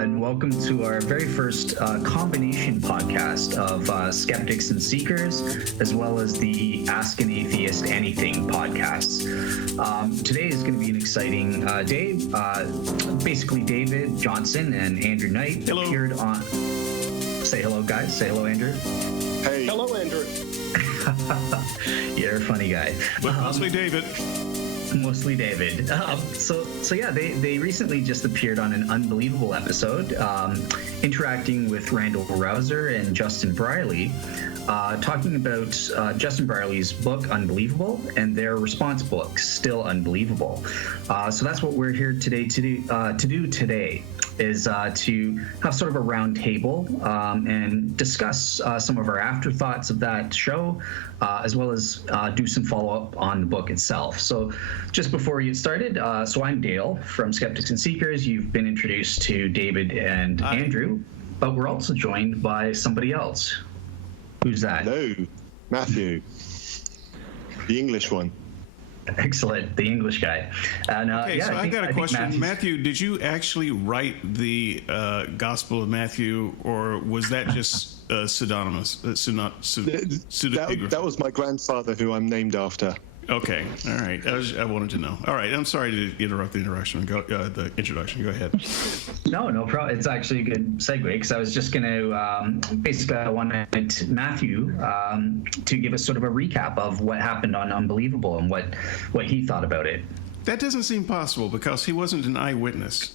and welcome to our very first combination podcast of Skeptics and Seekers, as well as the Ask an Atheist Anything podcasts. Today is going to be an exciting day. Basically, David Johnson and Andrew Knight appeared on... Say hello, guys. Say hello, Andrew. Hey. Hello, Andrew. You're a funny guy. But mostly David. Mostly David. So yeah, they recently just appeared on an Unbelievable episode, interacting with Randal Rauser and Justin Brierly, talking about Justin Brierly's book Unbelievable and their response book Still Unbelievable. So that's what we're here today to do today. Is to have sort of a round table and discuss some of our afterthoughts of that show, as well as do some follow-up on the book itself. So just before we get started, so I'm Dale from Skeptics and Seekers. You've been introduced to David and Andrew, but we're also joined by somebody else. Who's that? Hello, Matthew, the English one. Excellent, the English guy. And, okay, so I've got a question. Matthew, did you actually write the Gospel of Matthew, or was that just pseudonymous? That was my grandfather, who I'm named after. Okay, all right. I wanted to know. All right, I'm sorry to interrupt the introduction. Go ahead. No problem. It's actually a good segue, because I was just going to basically I wanted Matthew to give us sort of a recap of what happened on Unbelievable and what he thought about it. That doesn't seem possible because he wasn't an eyewitness.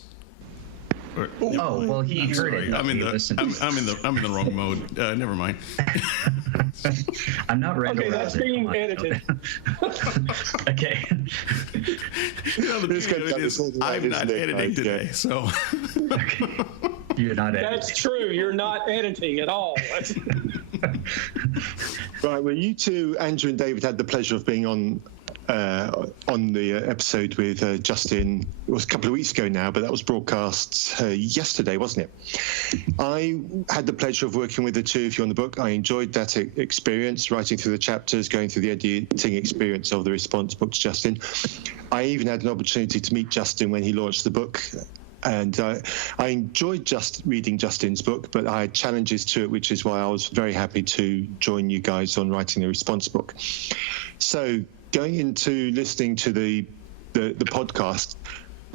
Well, he heard it. I'm in the wrong mode. Never mind. I'm not Randal. Okay, that's being edited. Okay. I'm not editing today, so. Okay. You're not editing. That's true. You're not editing at all. Right. Well, you two, Andrew and David, had the pleasure of being on the episode with Justin. It was a couple of weeks ago now, but that was broadcast yesterday, wasn't it? I had the pleasure of working with the two of you on the book. I enjoyed that experience, writing through the chapters, going through the editing experience of the response book to Justin. I even had an opportunity to meet Justin when he launched the book. And I enjoyed just reading Justin's book, but I had challenges to it, which is why I was very happy to join you guys on writing the response book. So going into listening to the podcast,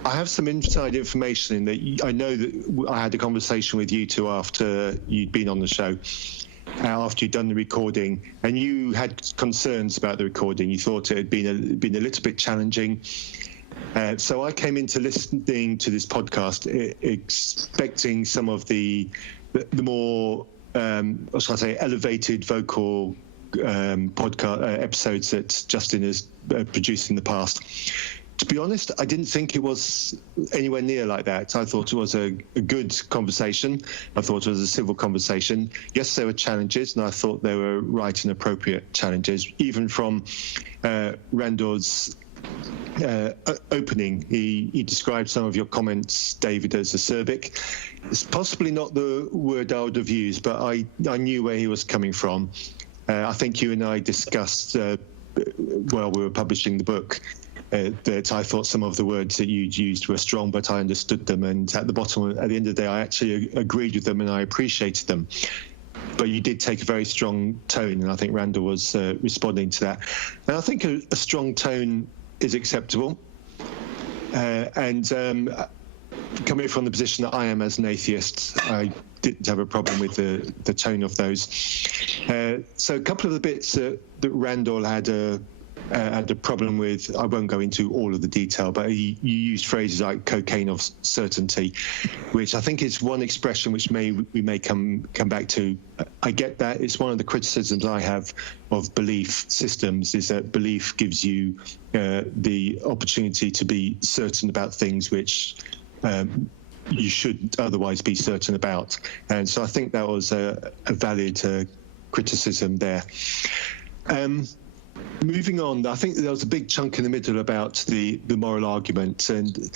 I have some inside information in that I know that I had a conversation with you two after you'd been on the show, after you'd done the recording, and you had concerns about the recording. You thought it had been a little bit challenging. So I came into listening to this podcast expecting some of the more, what shall I say, elevated vocal podcast episodes that Justin has produced in the past. To be honest, I didn't think it was anywhere near like that. I thought it was a good conversation. I thought it was a civil conversation. Yes, there were challenges, and I thought they were right and appropriate challenges, even from Randal's opening. He described some of your comments, David, as acerbic. It's possibly not the word I would have used, but I knew where he was coming from. I think you and I discussed while we were publishing the book that I thought some of the words that you'd used were strong, but I understood them. And at the end of the day, I actually agreed with them and I appreciated them. But you did take a very strong tone, and I think Randal was responding to that. And I think a strong tone is acceptable. And coming from the position that I am as an atheist, I didn't have a problem with the tone of those. So a couple of the bits that Randal had a problem with, I won't go into all of the detail, but you used phrases like cocaine of certainty, which I think is one expression which we may come back to. I get that. It's one of the criticisms I have of belief systems, is that belief gives you the opportunity to be certain about things which you should otherwise be certain about. And so I think that was a valid criticism there. Moving on, I think there was a big chunk in the middle about the moral argument, and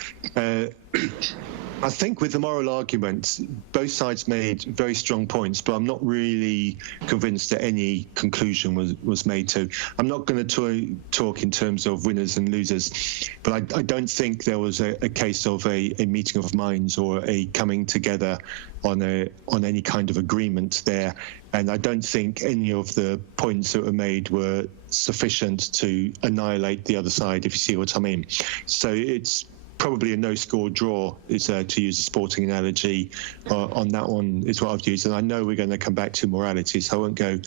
I think with the moral argument, both sides made very strong points, but I'm not really convinced that any conclusion was made to. I'm not going to talk in terms of winners and losers, but I don't think there was a case of a meeting of minds or a coming together on any kind of agreement there. And I don't think any of the points that were made were sufficient to annihilate the other side, if you see what I mean. So it's probably a no-score draw, is to use a sporting analogy on that one, is what I've used. And I know we're going to come back to morality, so I won't go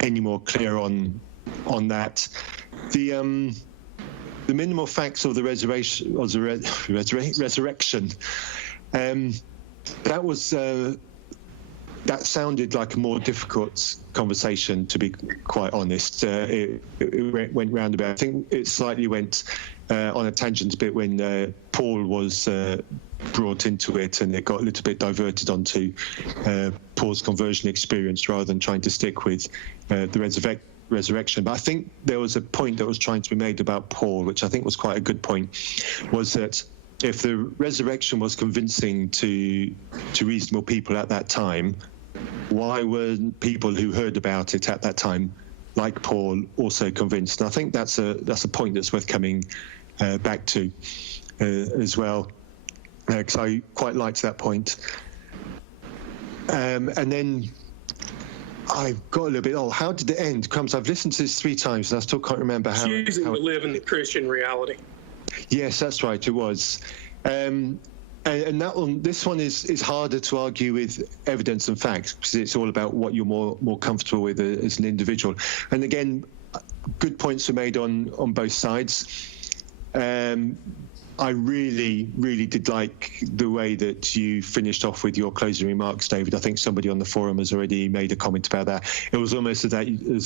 any more clear on that. The minimal facts of the resurrection, that was that sounded like a more difficult conversation, to be quite honest. It went roundabout. I think it slightly went on a tangent a bit when Paul was brought into it, and it got a little bit diverted onto Paul's conversion experience rather than trying to stick with the resurrection. But I think there was a point that was trying to be made about Paul, which I think was quite a good point, was that if the resurrection was convincing to reasonable people at that time, why weren't people who heard about it at that time, like Paul, also convinced? And I think that's a point that's worth coming back to as well, because I quite liked that point. And then I've got a little bit, how did it end? Crumbs, I've listened to this 3 times and I still can't remember how. Choosing to live in the Christian reality. Yes, that's right, it was. And that one, this one is harder to argue with evidence and facts, because it's all about what you're more comfortable with as an individual. And again, good points were made on both sides. I really, really did like the way that you finished off with your closing remarks, David. I think somebody on the forum has already made a comment about that. It was almost as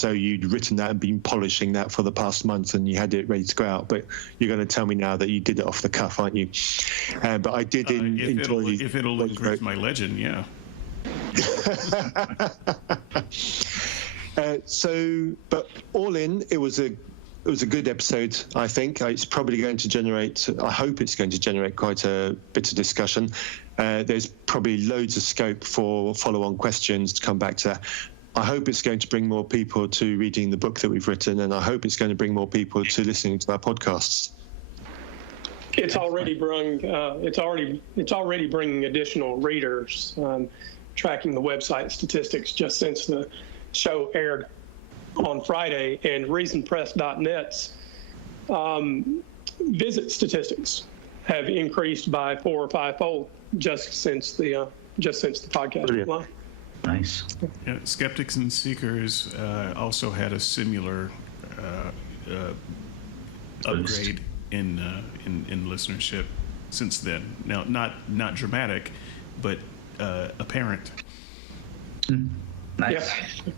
though you'd written that and been polishing that for the past month and you had it ready to go out. But you're going to tell me now that you did it off the cuff, aren't you? But I did enjoy... If it'll increase my legend, yeah. But all in, it was a good episode, I think. It's probably going to generate, I hope it's going to generate quite a bit of discussion. There's probably loads of scope for follow-on questions to come back to that. I hope it's going to bring more people to reading the book that we've written, and I hope it's going to bring more people to listening to our podcasts. It's already bringing additional readers, tracking the website statistics just since the show aired on Friday, and reasonpress.net's visit statistics have increased by 4 or 5-fold just since the podcast went live. Nice. Yeah, Skeptics and Seekers also had a similar upgrade in listenership since then. Now, not dramatic, but apparent. Nice. Yeah.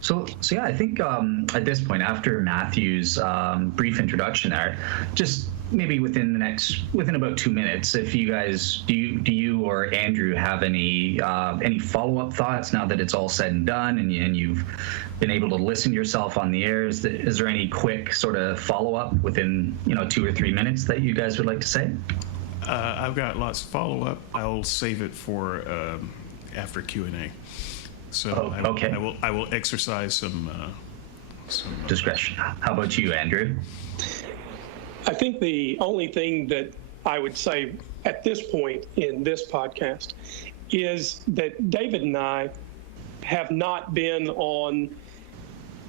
So yeah, I think at this point, after Matthew's brief introduction there, just maybe within about 2 minutes, if you guys, do you or Andrew have any follow-up thoughts now that it's all said and done and you've been able to listen to yourself on the air? Is there any quick sort of follow-up within 2 or 3 minutes that you guys would like to say? I've got lots of follow-up. I'll save it for after Q&A. So okay. I will exercise some discretion. How about you, Andrew? I think the only thing that I would say at this point in this podcast is that David and I have not been on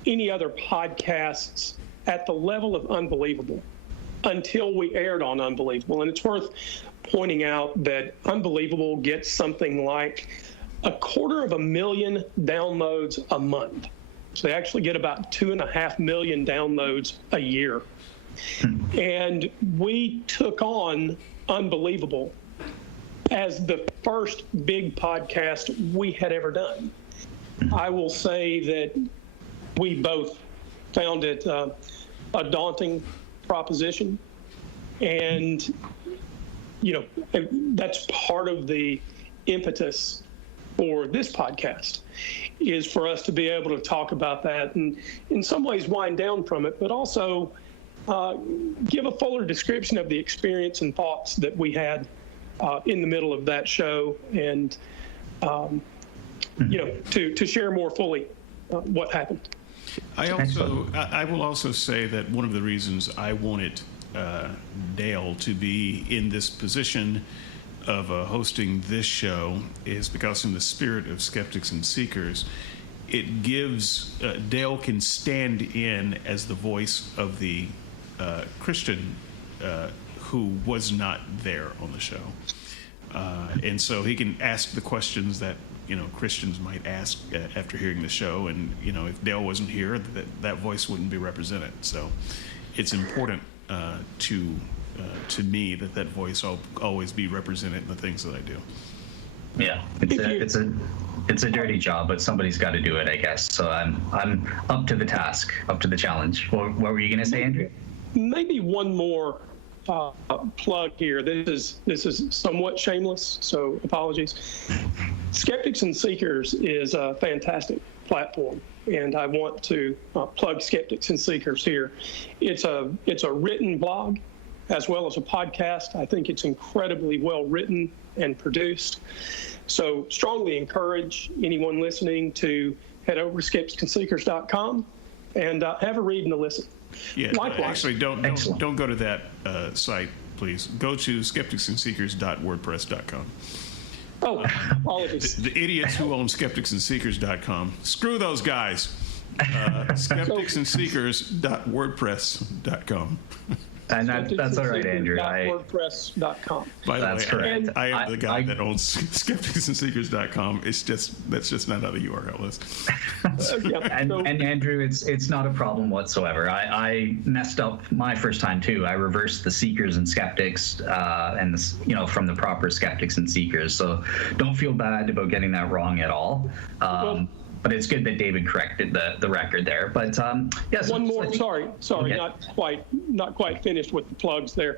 any other podcasts at the level of Unbelievable until we aired on Unbelievable. And it's worth pointing out that Unbelievable gets something like 250,000 downloads a month. So they actually get about 2.5 million downloads a year. And we took on Unbelievable as the first big podcast we had ever done. I will say that we both found it a daunting proposition. And, that's part of the impetus for this podcast, is for us to be able to talk about that and in some ways wind down from it, but also give a fuller description of the experience and thoughts that we had in the middle of that show, and to share more fully what happened. I will also say that one of the reasons I wanted Dale to be in this position of hosting this show is because, in the spirit of Skeptics and Seekers, it gives Dale can stand in as the voice of the Christian who was not there on the show, and so he can ask the questions that Christians might ask after hearing the show, and if Dale wasn't here, that voice wouldn't be represented. So it's important to me that voice always be represented in the things that I do. Yeah, it's a dirty job, but somebody's got to do it, I guess. So I'm up to the task, up to the challenge. What were you going to say, Andrew? Maybe one more plug here. This is somewhat shameless, so apologies. Skeptics and Seekers is a fantastic platform, and I want to plug Skeptics and Seekers here. It's a written blog as well as a podcast. I think it's incredibly well written and produced. So strongly encourage anyone listening to head over to skepticsandseekers.com and have a read and a listen. Yeah, likewise. Actually, don't go to that site, please. Go to skepticsandseekers.wordpress.com. Oh, all of us. The idiots who own skepticsandseekers.com. Screw those guys. Skepticsandseekers.wordpress.com. And that's all right, Andrew. WordPress.com. By the way, correct. I am the guy that owns skepticsandseekers.com. That's just not how the URL is. And Andrew, it's not a problem whatsoever. I messed up my first time too. I reversed the Seekers and Skeptics, and from the proper Skeptics and Seekers. So don't feel bad about getting that wrong at all. But it's good that David corrected the record there. But yes. One more. Sorry, okay. not quite finished with the plugs there.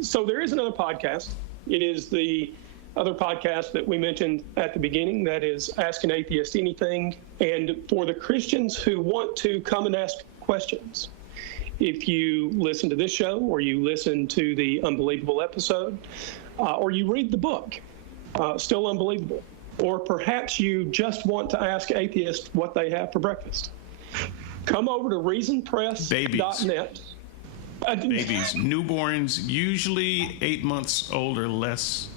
So there is another podcast. It is the other podcast that we mentioned at the beginning. That is Ask an Atheist Anything. And for the Christians who want to come and ask questions, if you listen to this show, or you listen to the Unbelievable episode, or you read the book, Still Unbelievable, or perhaps you just want to ask atheists what they have for breakfast, come over to reasonpress.net. Babies, newborns, usually 8 months old or less,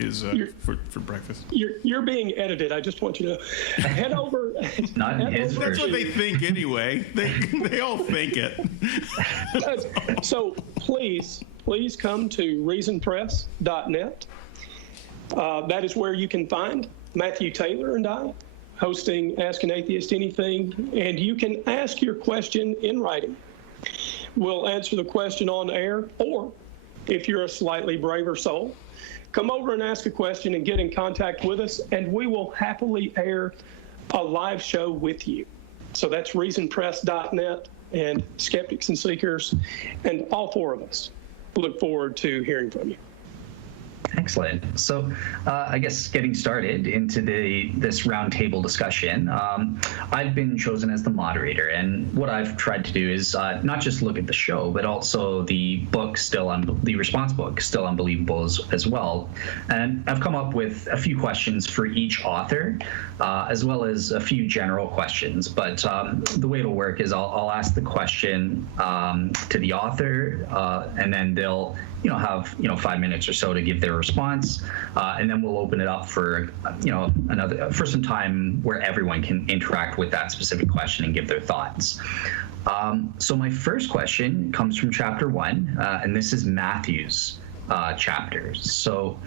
is for breakfast. You're being edited. I just want you to head over. Not in his That's what they think anyway. They all think it. So please come to reasonpress.net. That is where you can find Matthew Taylor and I hosting Ask an Atheist Anything, and you can ask your question in writing. We'll answer the question on air, or if you're a slightly braver soul, come over and ask a question and get in contact with us, and we will happily air a live show with you. So that's reasonpress.net and Skeptics and Seekers, and all four of us look forward to hearing from you. Excellent. So I guess getting started into this roundtable discussion, I've been chosen as the moderator, and what I've tried to do is not just look at the show, but also the book, the response book, Still Unbelievable, as well. And I've come up with a few questions for each author, as well as a few general questions. But the way it'll work is I'll ask the question to the author, and then they'll have 5 minutes or so to give their response, and then we'll open it up for for some time where everyone can interact with that specific question and give their thoughts. So my first question comes from chapter 1, and this is Matthew's chapter. So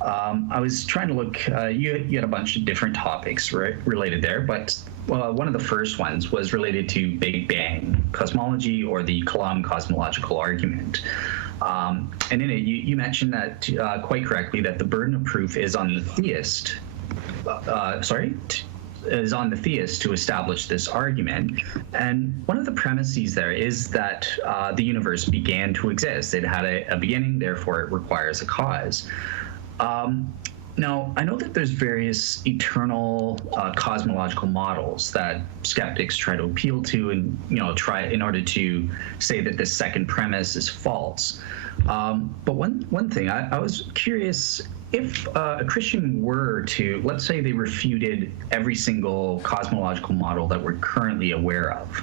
I was trying to look. You had a bunch of different topics related there, but one of the first ones was related to Big Bang cosmology, or the Kalam cosmological argument. And in it, you mentioned that quite correctly, that the burden of proof is on the theist. Is on the theist to establish this argument. And one of the premises there is that the universe began to exist. It had a beginning, therefore it requires a cause. Now, I know that there's various eternal cosmological models that skeptics try to appeal to, and try in order to say that this second premise is false. But one thing I was curious, if a Christian were to, let's say, they refuted every single cosmological model that we're currently aware of,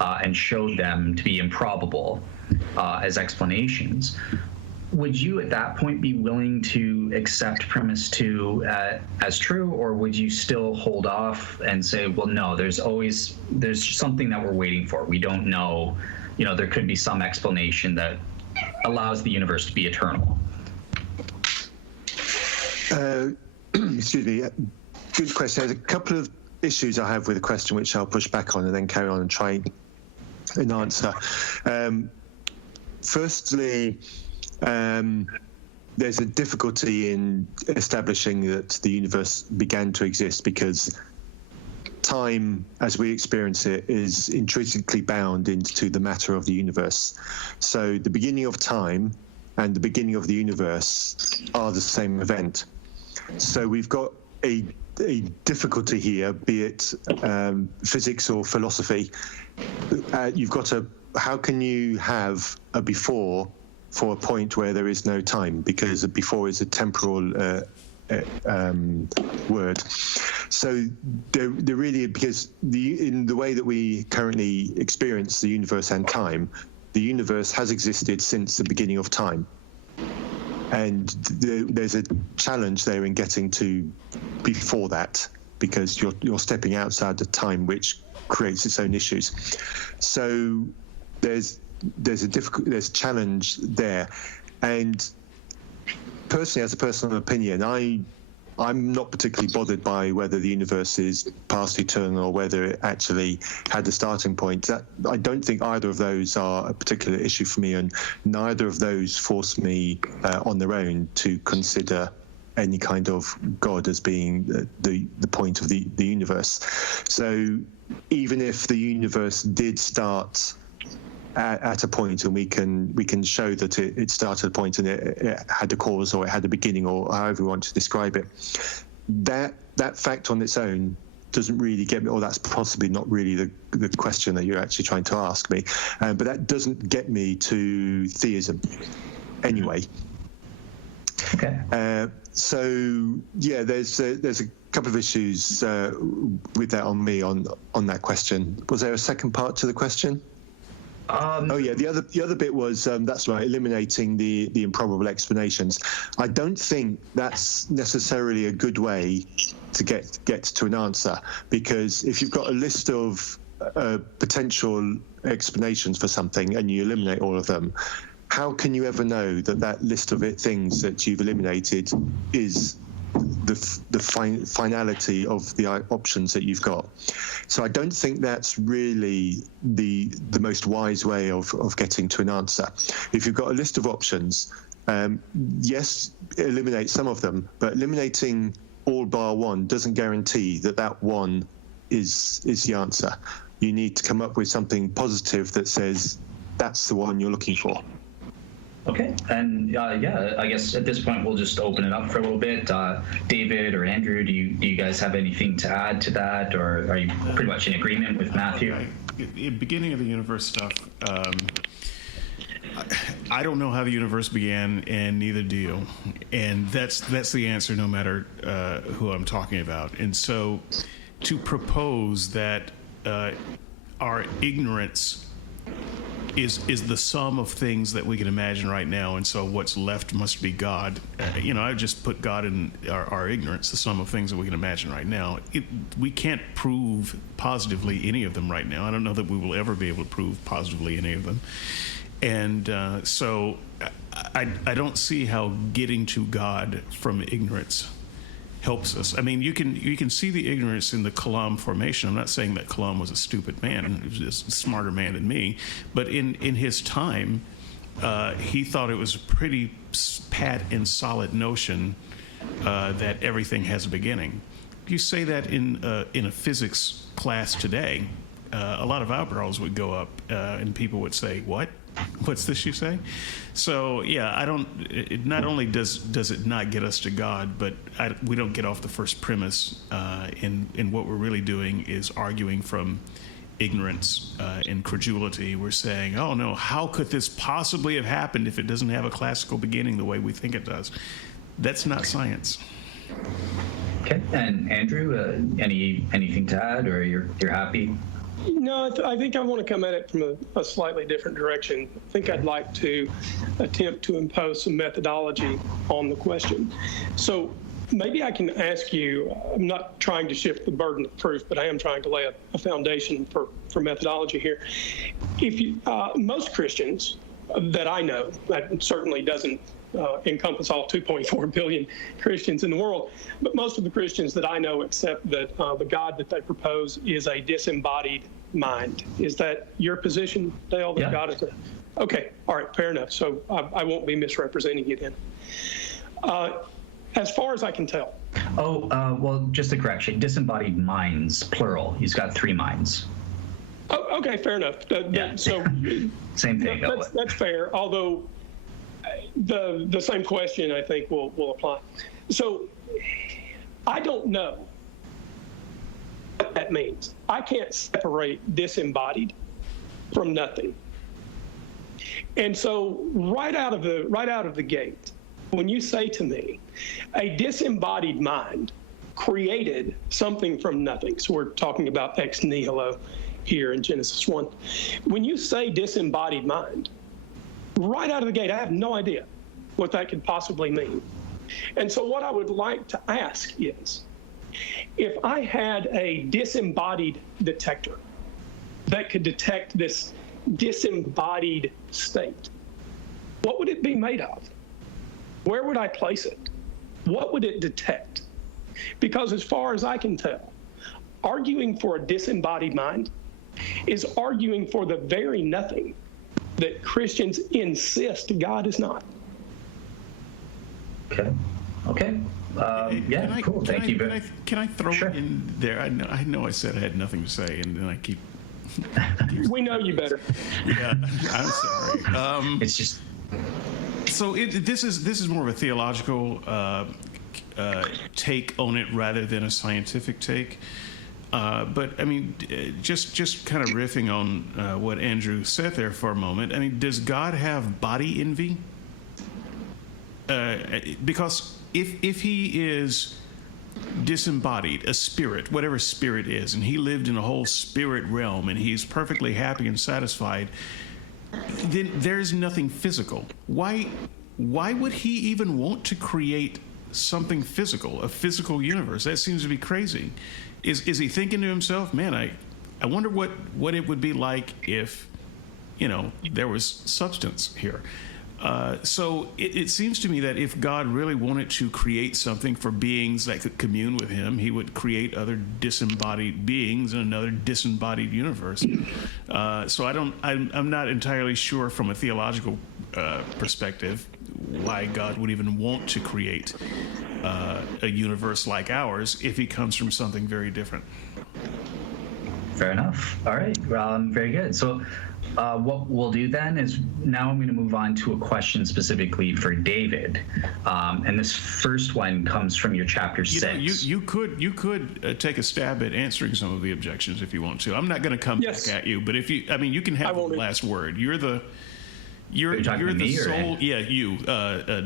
and showed them to be improbable as explanations, would you at that point be willing to accept premise 2 as true, or would you still hold off and say, well, no, there's something that we're waiting for. We don't know, there could be some explanation that allows the universe to be eternal? Excuse me. Good question. There's a couple of issues I have with the question, which I'll push back on and then carry on and try and answer. Firstly, there's a difficulty in establishing that the universe began to exist because time, as we experience it, is intrinsically bound into the matter of the universe. So the beginning of time and the beginning of the universe are the same event. So we've got a difficulty here, be it physics or philosophy. How can you have a before for a point where there is no time, because a before is a temporal word. So there really, because in the way that we currently experience the universe and time, the universe has existed since the beginning of time. And there's a challenge there in getting to before that, because you're stepping outside the time, which creates its own issues. So there's a challenge there. And personally, as a personal opinion, I'm not particularly bothered by whether the universe is past eternal or whether it actually had a starting point. I don't think either of those are a particular issue for me, and neither of those force me on their own to consider any kind of God as being the point of the universe. So even if the universe did start at a point, and we can show that it started at a point and it had a cause, or it had a beginning, or however you want to describe it, that fact on its own doesn't really get me, or that's possibly not really the question that you're actually trying to ask me, but that doesn't get me to theism anyway. Okay. So yeah, there's a couple of issues with that on that question. Was there a second part to the question? The other bit was that's right, eliminating the improbable explanations. I don't think that's necessarily a good way to get to an answer, because if you've got a list of potential explanations for something and you eliminate all of them, how can you ever know that list of things that you've eliminated is the finality of the options that you've got? So I don't think that's really the most wise way of getting to an answer. If you've got a list of options, yes, eliminate some of them, but eliminating all bar one doesn't guarantee that one is the answer. You need to come up with something positive that says that's the one you're looking for. Okay, and I guess at this point we'll just open it up for a little bit. David or Andrew, do you guys have anything to add to that, or are you pretty much in agreement with Matthew? Beginning of the universe stuff, I don't know how the universe began, and neither do you. And that's the answer, no matter who I'm talking about. And so, to propose that our ignorance is the sum of things that we can imagine right now, and so what's left must be God. I just put God in our ignorance, the sum of things that we can imagine right now. We can't prove positively any of them right now. I don't know that we will ever be able to prove positively any of them. And so I don't see how getting to God from ignorance helps us. I mean, you can see the ignorance in the Kalam formation. I'm not saying that Kalam was a stupid man; he was a smarter man than me. But in his time, he thought it was a pretty pat and solid notion that everything has a beginning. You say that in a physics class today, a lot of eyebrows would go up, and people would say, "What? What's this you say? So yeah, I don't. Not only does it not get us to God, but we don't get off the first premise. In what we're really doing is arguing from ignorance and credulity. We're saying, oh no, how could this possibly have happened if it doesn't have a classical beginning the way we think it does? That's not science. Okay, and Andrew, anything to add, or you're happy? No, I think I want to come at it from a slightly different direction. I think I'd like to attempt to impose some methodology on the question. So maybe I can ask you, I'm not trying to shift the burden of proof, but I am trying to lay a foundation for methodology here. If you, most Christians that I know, that certainly doesn't encompass all 2.4 billion Christians in the world, but most of the Christians that I know accept that the God that they propose is a disembodied mind. Is that your position, Dale? That God is okay, all right, fair enough. So I won't be misrepresenting you then. As far as I can tell. Well, just a correction. Disembodied minds, plural. He's got 3 minds. Oh, okay, fair enough. So same thing. That's fair. Although the same question I think will apply. So I don't know what that means. I can't separate disembodied from nothing. And so right out of the gate, when you say to me, a disembodied mind created something from nothing, so we're talking about ex nihilo here in Genesis 1. When you say disembodied mind, right out of the gate, I have no idea what that could possibly mean. And so what I would like to ask is, if I had a disembodied detector that could detect this disembodied state, what would it be made of? Where would I place it? What would it detect? Because as far as I can tell, arguing for a disembodied mind is arguing for the very nothing that Christians insist God is not. Okay. Yeah, cool. Thank you. Can I throw Sure. in there? I know I said I had nothing to say, and then I keep. We know you better. Yeah, I'm sorry. It's just. So this is more of a theological take on it rather than a scientific take. But I mean, just kind of riffing on what Andrew said there for a moment. I mean, does God have body envy? Because if he is disembodied, a spirit, whatever spirit is, and he lived in a whole spirit realm, and he's perfectly happy and satisfied, then there's nothing physical. Why would he even want to create something physical, a physical universe? That seems to be crazy. Is he thinking to himself, man, I wonder what it would be like if, there was substance here. So it seems to me that if God really wanted to create something for beings that could commune with him, he would create other disembodied beings in another disembodied universe. So I'm not entirely sure from a theological perspective why God would even want to create a universe like ours if he comes from something very different. Fair enough. All right. Very good. So what we'll do then is now I'm going to move on to a question specifically for David. And this first one comes from your chapter 6. You could take a stab at answering some of the objections if you want to. I'm not going to come back at you, but you can have the last word. You're the sole. Yeah, you,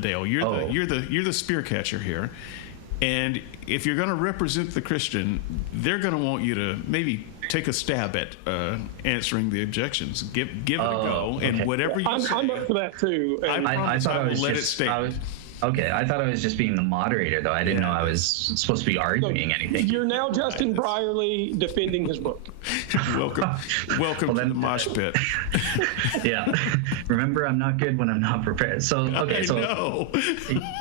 Dale. You're the spear catcher here. And if you're going to represent the Christian, they're going to want you to maybe take a stab at answering the objections. Give it a go, okay. And whatever you say. I'm up for that too. I thought I will let it stand. Okay, I thought I was just being the moderator, though. I didn't know I was supposed to be arguing anything. You're now Justin Brierly defending his book. Welcome to the mosh pit. Yeah. Remember, I'm not good when I'm not prepared. So, okay. I know.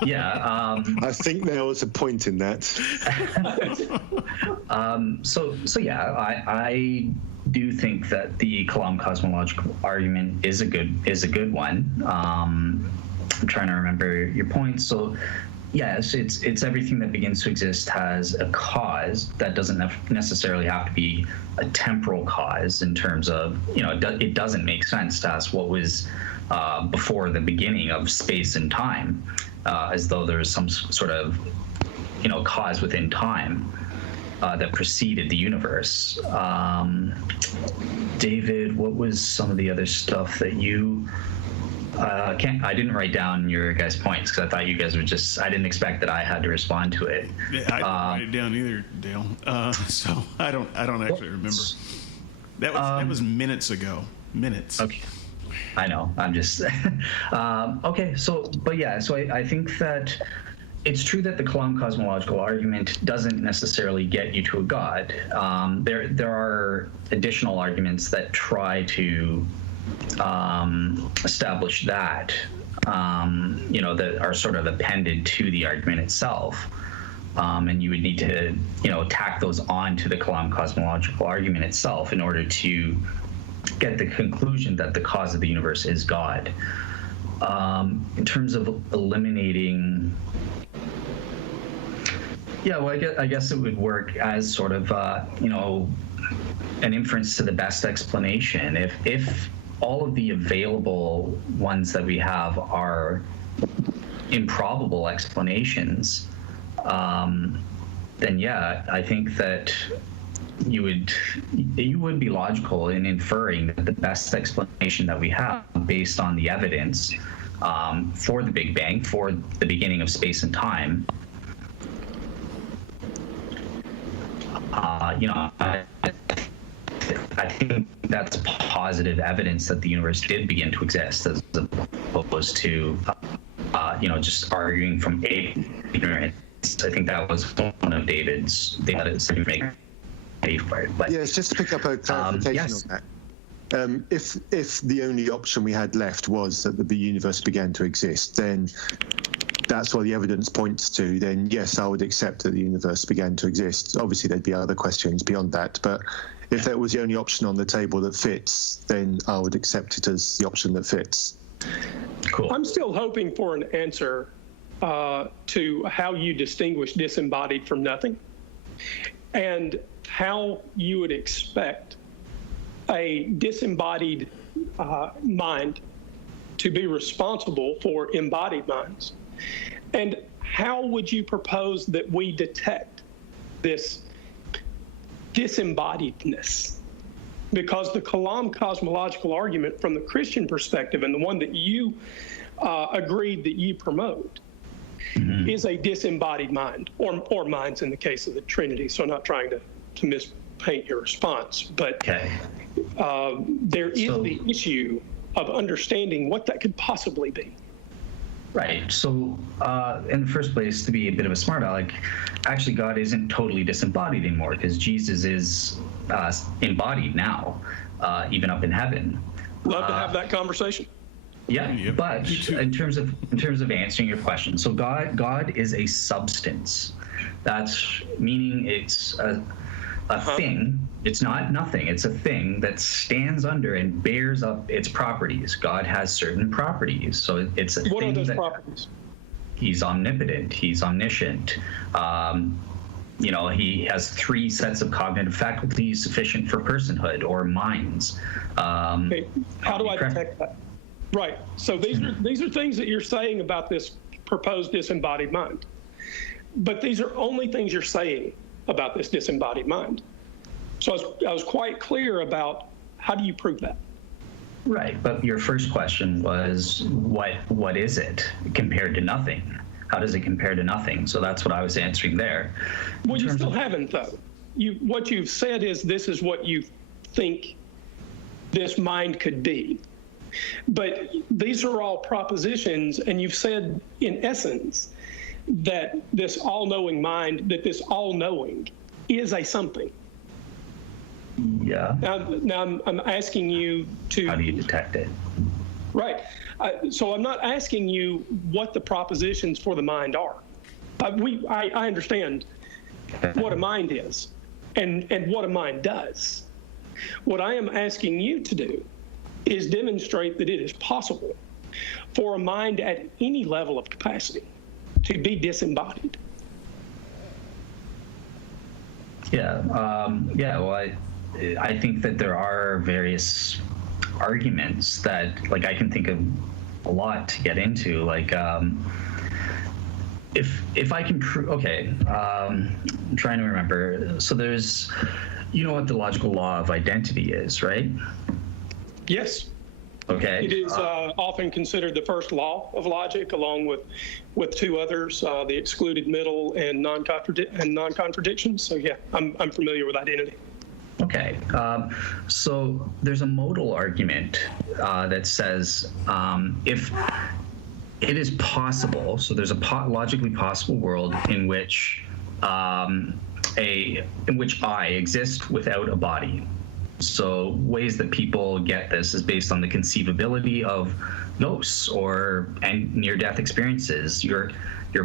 Yeah. I think there was a point in that. So yeah, I do think that the Kalam cosmological argument is a good one. I'm trying to remember your points. So Yes, it's everything that begins to exist has a cause. That doesn't necessarily have to be a temporal cause in terms of, it doesn't make sense to us what was before the beginning of space and time, as though there's some sort of, cause within time that preceded the universe. David, what was some of the other stuff that you... I didn't write down your guys' points because I thought you guys were I didn't expect that I had to respond to it. Yeah, I didn't write it down either, Dale. So I don't actually remember. That was minutes ago. Minutes. Okay. I know. I'm just okay. So I think that it's true that the Kalam cosmological argument doesn't necessarily get you to a god. There are additional arguments that try to establish that, that are sort of appended to the argument itself. And you would need to, tack those onto the Kalam cosmological argument itself in order to get the conclusion that the cause of the universe is God. In terms of eliminating... Yeah, well, I guess it would work as sort of, an inference to the best explanation. If all of the available ones that we have are improbable explanations, then yeah, I think that you would be logical in inferring that the best explanation that we have based on the evidence for the Big Bang, for the beginning of space and time, I think that's positive evidence that the universe did begin to exist, as opposed to, just arguing from ignorance. I think that was one of David's things that make for it. But yes, just to pick up a clarification yes. on that. If the only option we had left was that the universe began to exist, then that's what the evidence points to, then yes, I would accept that the universe began to exist. Obviously, there'd be other questions beyond that, but if that was the only option on the table that fits, then I would accept it as the option that fits. Cool. I'm still hoping for an answer to how you distinguish disembodied from nothing, and how you would expect a disembodied mind to be responsible for embodied minds. And how would you propose that we detect this disembodiedness? Because the Kalam cosmological argument from the Christian perspective, and the one that you agreed that you promote, is a disembodied mind, or minds in the case of the Trinity. So I'm not trying to mispaint your response, but Okay. There is the issue of understanding what that could possibly be. Right. So, in the first place, to be a bit of a smart aleck, actually, God isn't totally disembodied anymore, because Jesus is embodied now, even up in heaven. Love to have that conversation. Yeah, Yep. but in terms of answering your question, so God is a substance. That's meaning it's a thing. It's not nothing. It's a thing that stands under and bears up its properties. God has certain properties, so it's a What thing are those that properties? He's omnipotent. He's omniscient. He has 3 sets of cognitive faculties sufficient for personhood or minds. Okay. How do I detect that? Right. So these are things that you're saying about this proposed disembodied mind. But these are only things you're saying about this disembodied mind. So I was quite clear about how do you prove that? Right, but your first question was what is it compared to nothing? How does it compare to nothing? So that's what I was answering there. Well, you still haven't, though. What you've said is this is what you think this mind could be. But these are all propositions, and you've said, in essence, that this all-knowing mind, that this all-knowing is a something. Yeah. Now I'm asking you to... How do you detect it? Right. So I'm not asking you what the propositions for the mind are. I understand what a mind is and what a mind does. What I am asking you to do is demonstrate that it is possible for a mind at any level of capacity to be disembodied. Well, I think that there are various arguments that, like, I can think of a lot to get into. Like, if I can prove, okay, I'm trying to remember. So there's, you know what the logical law of identity is, right? Yes. Okay. It is often considered the first law of logic, along with two others, the excluded middle and non-contradiction. So yeah, I'm familiar with identity. Okay. So there's a modal argument that says if it is possible, so there's a logically possible world in which I exist without a body. So ways that people get this is based on the conceivability of ghosts and near-death experiences. Your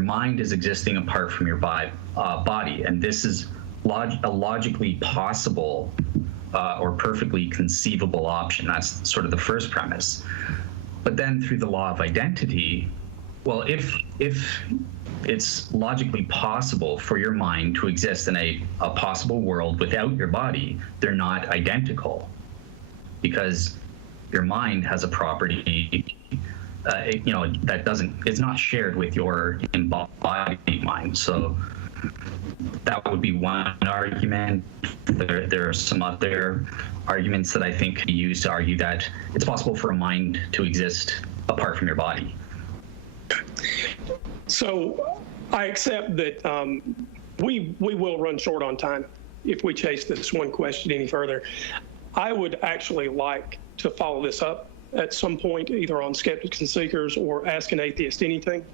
mind is existing apart from your body, and this is a logically possible or perfectly conceivable option. That's sort of the first premise. But then through the law of identity, well, if it's logically possible for your mind to exist in a possible world without your body, they're not identical, because your mind has a property it's not shared with your embodied mind. So that would be one argument. There are some other arguments that I think could be used to argue that it's possible for a mind to exist apart from your body. So I accept that we will run short on time if we chase this one question any further. I would actually like to follow this up at some point, either on Skeptics and Seekers or Ask an Atheist Anything,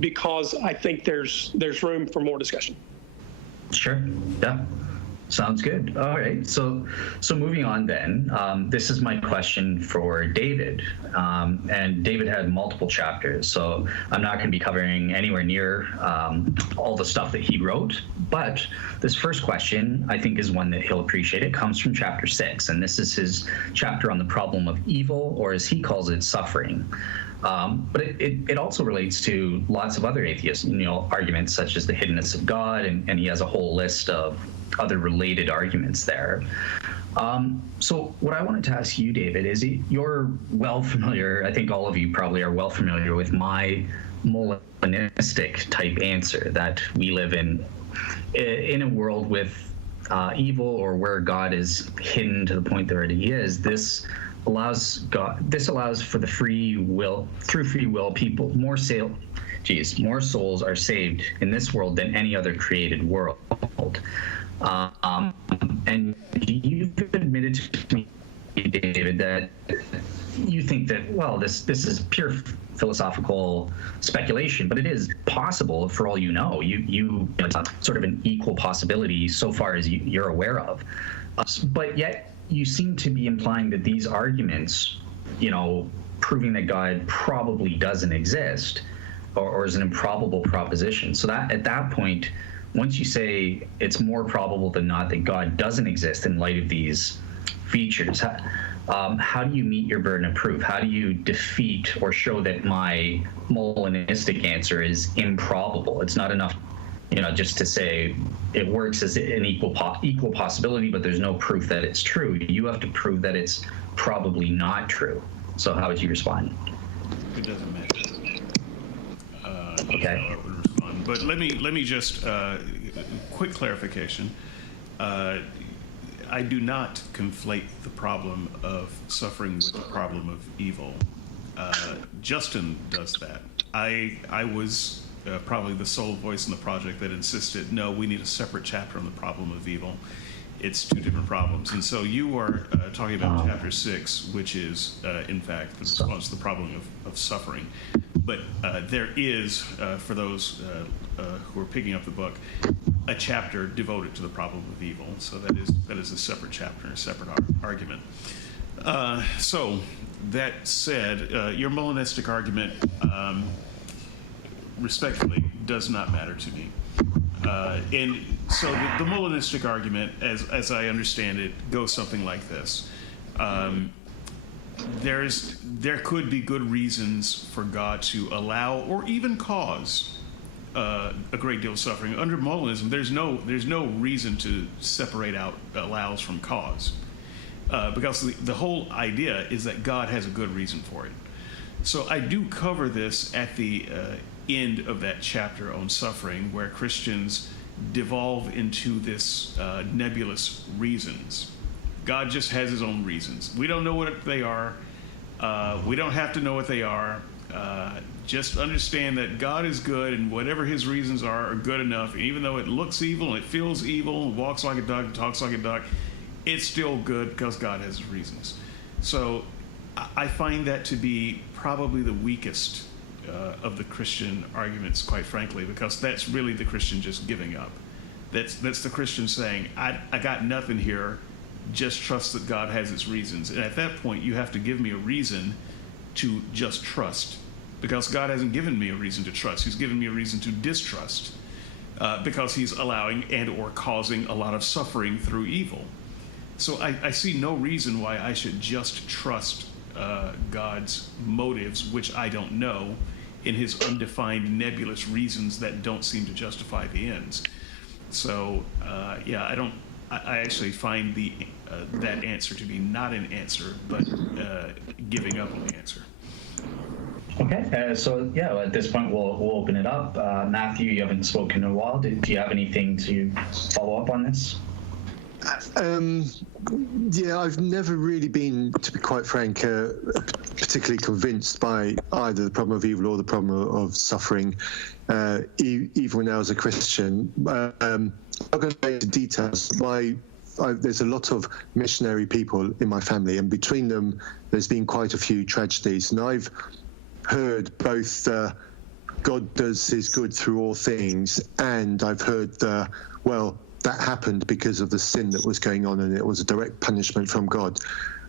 because I think there's room for more discussion. Sure. Yeah. Sounds good. All right. So moving on then, this is my question for David. And David had multiple chapters, so I'm not going to be covering anywhere near all the stuff that he wrote. But this first question, I think, is one that he'll appreciate. It comes from chapter 6, and this is his chapter on the problem of evil, or as he calls it, suffering. But it also relates to lots of other atheist arguments, such as the hiddenness of God, and he has a whole list of other related arguments there. So what I wanted to ask you, David, is you're well familiar, I think all of you probably are well familiar with my Melanistic type answer, that we live in a world with evil, or where God is hidden to the point that he is. This allows for the free will, through free will, people more souls are saved in this world than any other created world. And you've admitted to me, David, that you think that, well, this is pure philosophical speculation, but it is possible for all you know. It's sort of an equal possibility so far as you're aware of. But yet you seem to be implying that these arguments, proving that God probably doesn't exist or is an improbable proposition. So that at that point, once you say it's more probable than not that God doesn't exist in light of these features, how do you meet your burden of proof? How do you defeat or show that my Molanistic answer is improbable? It's not enough, just to say it works as an equal possibility, but there's no proof that it's true. You have to prove that it's probably not true. So how would you respond? It doesn't matter. Okay. But let me just quick clarification. I do not conflate the problem of suffering with the problem of evil. Justin does that. I was probably the sole voice in the project that insisted, no, we need a separate chapter on the problem of evil. It's two different problems. And so you are talking about chapter 6, which is, in fact, the response to the problem of suffering. But there is, for those who are picking up the book, a chapter devoted to the problem of evil. So that is a separate chapter, a separate argument. So that said, your Melanistic argument, respectfully, does not matter to me. And so the Melanistic argument, as I understand it, goes something like this. There could be good reasons for God to allow or even cause a great deal of suffering. Under Molinism, there's no reason to separate out allows from cause, because the whole idea is that God has a good reason for it. So I do cover this at the end of that chapter on suffering, where Christians devolve into this nebulous reasons. God just has his own reasons. We don't know what they are. We don't have to know what they are. Just understand that God is good, and whatever his reasons are good enough. And even though it looks evil and it feels evil and walks like a duck and talks like a duck, it's still good because God has his reasons. So I find that to be probably the weakest of the Christian arguments, quite frankly, because that's really the Christian just giving up. That's the Christian saying, I got nothing here, just trust that God has his reasons. And at that point, you have to give me a reason to just trust, because God hasn't given me a reason to trust. He's given me a reason to distrust, because he's allowing and or causing a lot of suffering through evil. So I see no reason why I should just trust God's motives, which I don't know, in his undefined nebulous reasons that don't seem to justify the ends. So I actually find that answer to be not an answer, but giving up on the answer. Okay, so at this point we'll open it up. Matthew, you haven't spoken in a while. Do you have anything to follow up on this? I've never really been, to be quite frank, particularly convinced by either the problem of evil or the problem of suffering, even when I was a Christian. I'm not going to go into details. There's a lot of missionary people in my family, and between them, there's been quite a few tragedies. And I've heard both God does his good through all things, and I've heard that happened because of the sin that was going on, and it was a direct punishment from God.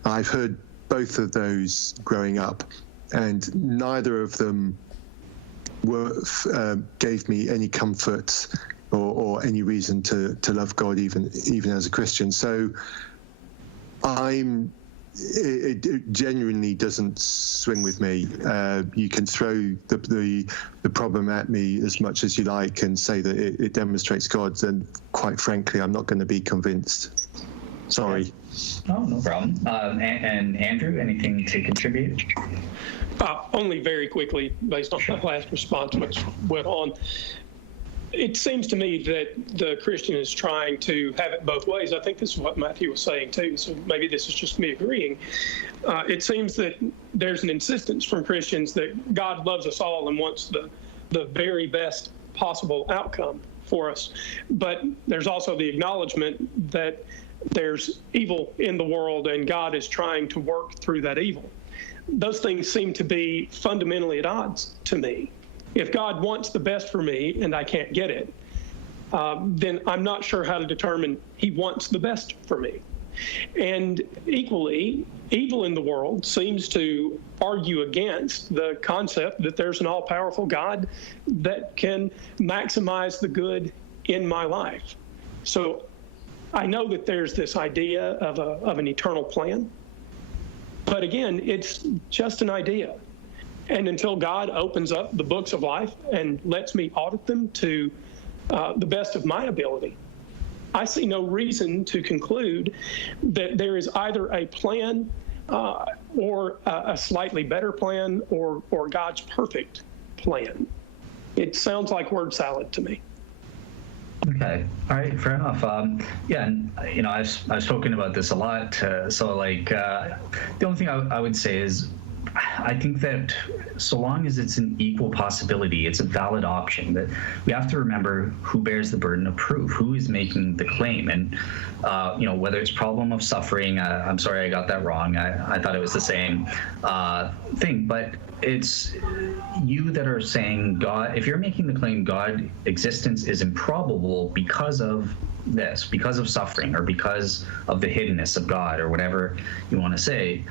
I've heard both of those growing up, and neither of them gave me any comfort or any reason to love God, even as a Christian. So it genuinely doesn't swing with me. You can throw the problem at me as much as you like and say that it demonstrates God, and quite frankly, I'm not going to be convinced. Sorry. Oh, no problem. And Andrew, anything to contribute? Only very quickly, based on my last response, which went on. It seems to me that the Christian is trying to have it both ways. I think this is what Matthew was saying too, so maybe this is just me agreeing. It seems that there's an insistence from Christians that God loves us all and wants the very best possible outcome for us. But there's also the acknowledgement that there's evil in the world and God is trying to work through that evil. Those things seem to be fundamentally at odds to me. If God wants the best for me and I can't get it, then I'm not sure how to determine he wants the best for me. And equally, evil in the world seems to argue against the concept that there's an all-powerful God that can maximize the good in my life. So I know that there's this idea of an eternal plan, but again, it's just an idea. And until God opens up the books of life and lets me audit them to the best of my ability, I see no reason to conclude that there is either a plan or a slightly better plan or God's perfect plan. It sounds like word salad to me. Okay. All right. Fair enough. And I've spoken about this a lot. The only thing I would say is, I think that so long as it's an equal possibility, it's a valid option, that we have to remember who bears the burden of proof, who is making the claim. And, whether it's problem of suffering, I'm sorry I got that wrong. I thought it was the same thing. But it's you that are saying God, if you're making the claim God existence is improbable because of this, because of suffering, or because of the hiddenness of God, or whatever you want to say,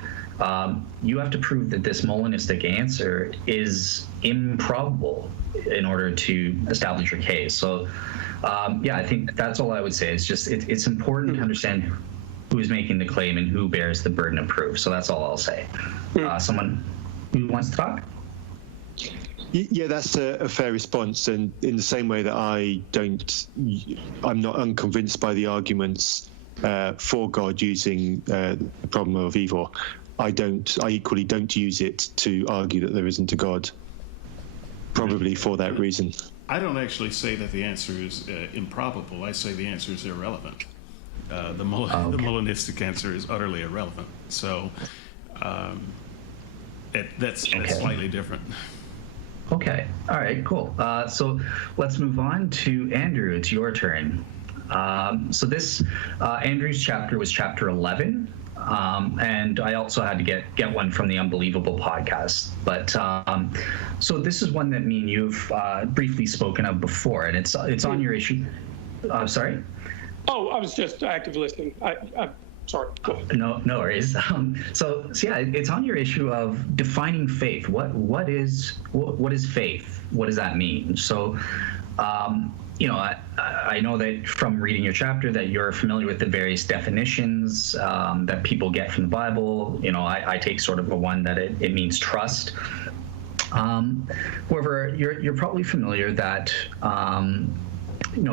you have to prove that this Melanistic answer is improbable in order to establish your case. So, I think that's all I would say. It's just it's important to understand who's making the claim and who bears the burden of proof. So that's all I'll say. Someone who wants to talk? Yeah, that's a fair response. And in the same way that I'm not unconvinced by the arguments for God using the problem of evil, I equally don't use it to argue that there isn't a God, probably for that reason. I don't actually say that the answer is improbable. I say the answer is irrelevant. The Melanistic answer is utterly irrelevant. So that's slightly different. Okay. All right, cool. So let's move on to Andrew. It's your turn. So this Andrew's chapter was chapter 11. And I also had to get one from the Unbelievable podcast. But so this is one that me and you've briefly spoken of before, and it's on your issue. Sorry? Oh, I was just active listening. I'm sorry. Go ahead. No worries. So yeah, it's on your issue of defining faith. What is faith? What does that mean? So. I know that from reading your chapter that you're familiar with the various definitions that people get from the Bible. I take sort of a one that it means trust. However, you're probably familiar that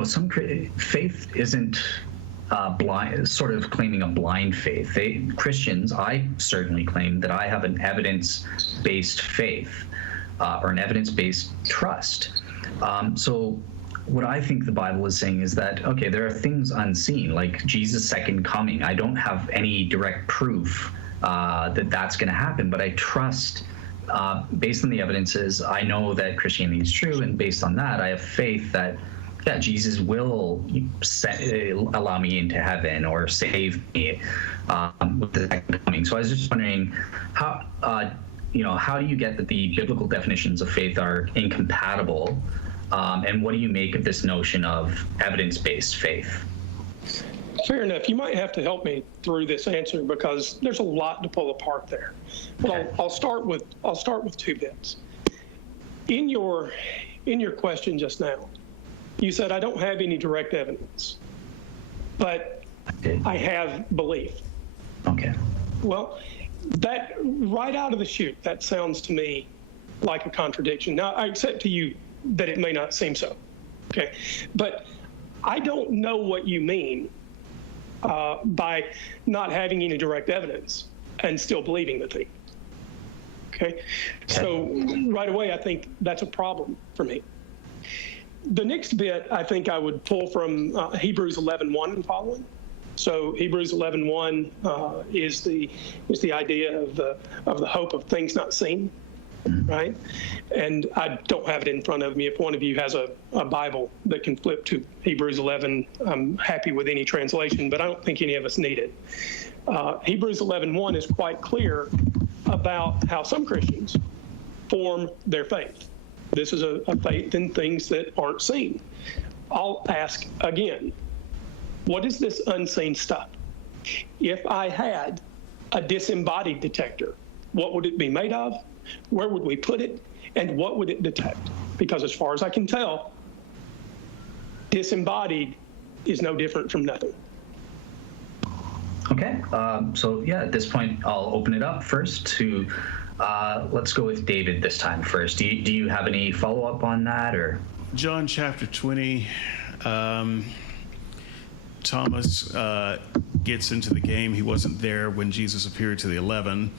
some faith isn't blind, sort of claiming a blind faith. Christians, I certainly claim that I have an evidence-based faith or an evidence-based trust. So what I think the Bible is saying is that, okay, there are things unseen, like Jesus' second coming. I don't have any direct proof that that's going to happen, but I trust, based on the evidences, I know that Christianity is true, and based on that, I have faith that, yeah, Jesus will allow me into heaven or save me with the second coming. So I was just wondering how do you get that the biblical definitions of faith are incompatible? And what do you make of this notion of evidence-based faith? Fair enough. You might have to help me through this answer because there's a lot to pull apart there. But okay. I'll start with 2 bits. In your question just now, you said I don't have any direct evidence, but I have belief. Okay. Well, that right out of the chute, that sounds to me like a contradiction. Now, I accept to you that it may not seem so, okay? But I don't know what you mean by not having any direct evidence and still believing the thing, okay? So right away, I think that's a problem for me. The next bit, I think I would pull from Hebrews 11:1 and following. So Hebrews 11:1 is the idea of the hope of things not seen. Right? And I don't have it in front of me. If one of you has a Bible that can flip to Hebrews 11, I'm happy with any translation, but I don't think any of us need it. Hebrews 11:1 is quite clear about how some Christians form their faith. This is a faith in things that aren't seen. I'll ask again, what is this unseen stuff? If I had a disembodied detector, what would it be made of? Where would we put it? And what would it detect? Because as far as I can tell, disembodied is no different from nothing. Okay. So yeah, at this point, I'll open it up first to, let's go with David this time first. Do you have any follow-up on that, or? John chapter 20, Thomas gets into the game. He wasn't there when Jesus appeared to the 11.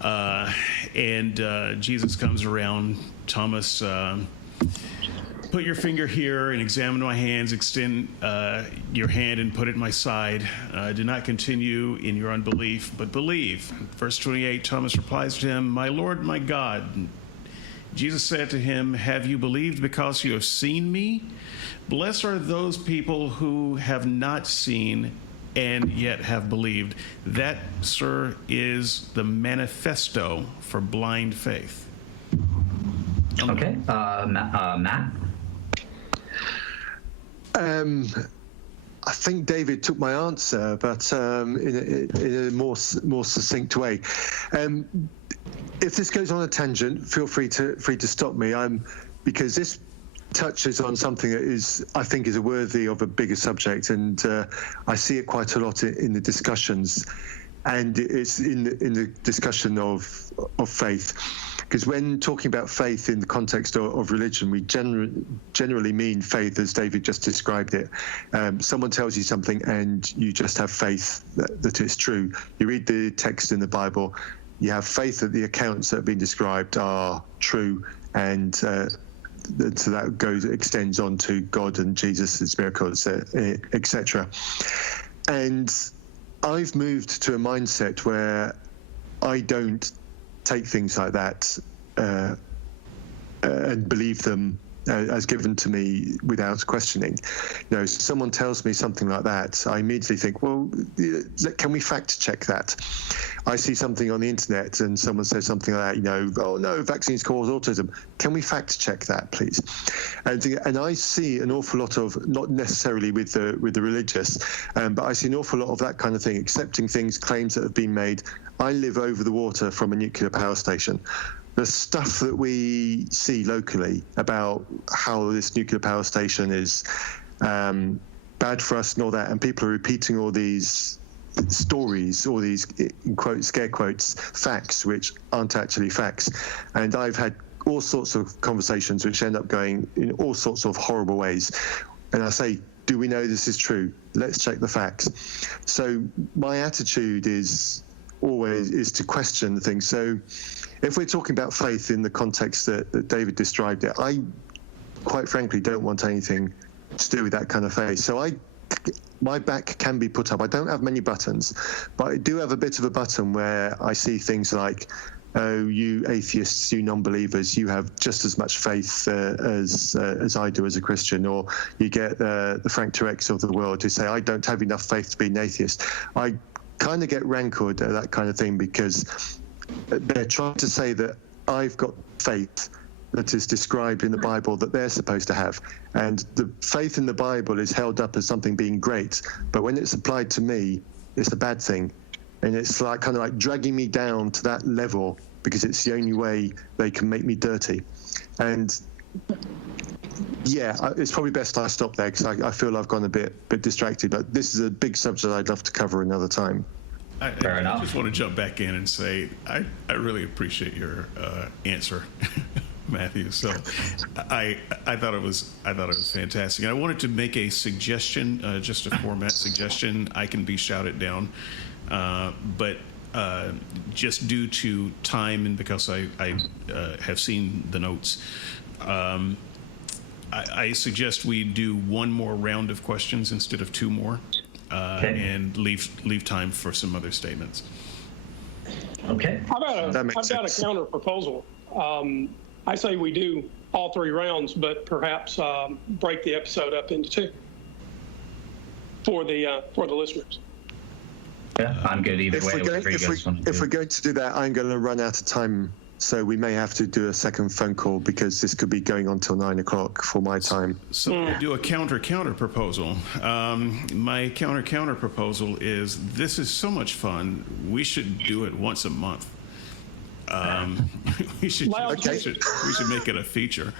And Jesus comes around. Thomas, put your finger here and examine my hands. Extend your hand and put it in my side. Do not continue in your unbelief, but believe. Verse 28, Thomas replies to him, "My Lord, my God." Jesus said to him, "Have you believed because you have seen me? Blessed are those people who have not seen and yet have believed." That, sir, is the manifesto for blind faith. Okay. Matt? I think David took my answer, but in a more succinct way. If this goes on a tangent, feel free to stop me. Because this touches on something that I think is worthy of a bigger subject, and I see it quite a lot in the discussions. and it's in the discussion of faith, because when talking about faith in the context of religion, we generally mean faith as David just described it. Someone tells you something and you just have faith that it's true. You read the text in the Bible, you have faith that the accounts that have been described are true, and so that extends on to God and Jesus' miracles, etc. And I've moved to a mindset where I don't take things like that and believe them as given to me without questioning. Someone tells me something like that, I immediately think, well, can we fact check that? I see something on the internet and someone says something like that, oh no, vaccines cause autism. Can we fact check that, please? And I see an awful lot of, not necessarily with the religious, but I see an awful lot of that kind of thing, accepting things, claims that have been made. I live over the water from a nuclear power station. The stuff that we see locally about how this nuclear power station is bad for us and all that, and people are repeating all these stories, all these, in quotes, scare quotes, facts, which aren't actually facts. And I've had all sorts of conversations which end up going in all sorts of horrible ways. And I say, do we know this is true? Let's check the facts. So my attitude is always to question things. So if we're talking about faith in the context that David described it, I quite frankly don't want anything to do with that kind of faith. So my back can be put up. I don't have many buttons, but I do have a bit of a button where I see things like, oh, you atheists, you non-believers, you have just as much faith as I do as a Christian. Or you get the Frank Turek's of the world who say, I don't have enough faith to be an atheist. I kind of get rancored at that kind of thing, because they're trying to say that I've got faith that is described in the Bible that they're supposed to have. And the faith in the Bible is held up as something being great, but when it's applied to me, it's a bad thing. And it's like kind of like dragging me down to that level, because it's the only way they can make me dirty. And yeah, it's probably best I stop there, because I feel I've gone a bit distracted, but this is a big subject I'd love to cover another time. Fair enough. I just want to jump back in and say I really appreciate your answer, Matthew. So I thought it was fantastic. And I wanted to make a suggestion, just a format suggestion. I can be shouted down, but just due to time and because I have seen the notes, I suggest we do one more round of questions instead of two more. And leave time for some other statements. Okay. I've got a counter proposal. I say we do all three rounds, but perhaps break the episode up into two for the listeners. Yeah, I'm good either way. If we're going to do that, I'm going to run out of time. So we may have to do a second phone call, because this could be going on till 9 o'clock for my time. So we'll do a counter proposal. My counter proposal is, this is so much fun. We should do it once a month. We should make it a feature.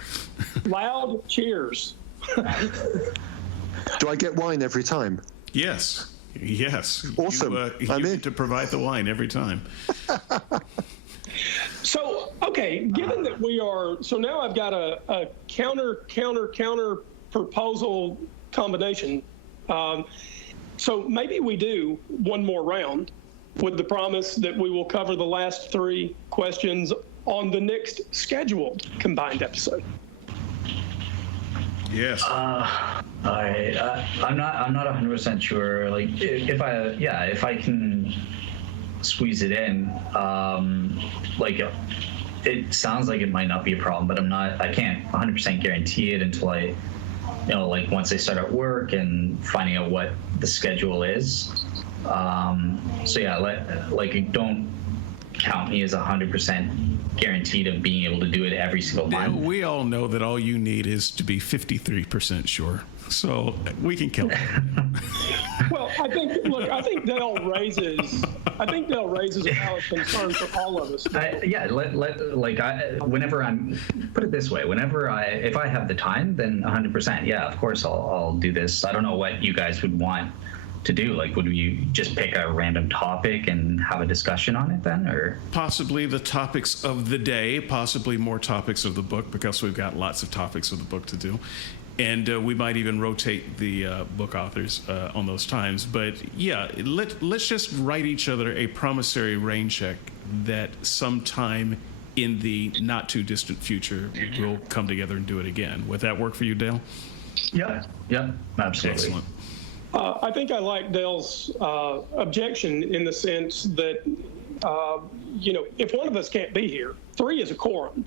Loud cheers. Do I get wine every time? Yes. Awesome. You need to provide the wine every time. So, okay, given that so now I've got a counter proposal combination. So maybe we do one more round with the promise that we will cover the last three questions on the next scheduled combined episode. Yes. I'm not 100% sure. Like, if I can squeeze it in, it sounds like it might not be a problem, but I can't 100% guarantee it until I, once I start at work and finding out what the schedule is. So yeah, don't count me as 100% guaranteed of being able to do it every single time. We all know that all you need is to be 53% sure. So we can kill it. Well, I think Dale raises a valid concern for all of us. Whenever put it this way, if I have the time, then 100%, yeah, of course I'll do this. I don't know what you guys would want to do? Like, would we just pick a random topic and have a discussion on it then, or? Possibly the topics of the day, possibly more topics of the book, because we've got lots of topics of the book to do. And we might even rotate the book authors on those times. But yeah, let's just write each other a promissory rain check that sometime in the not too distant future we'll come together and do it again. Would that work for you, Dale? Yeah, absolutely. Excellent. I think I like Dale's objection in the sense that, if one of us can't be here, 3 is a quorum.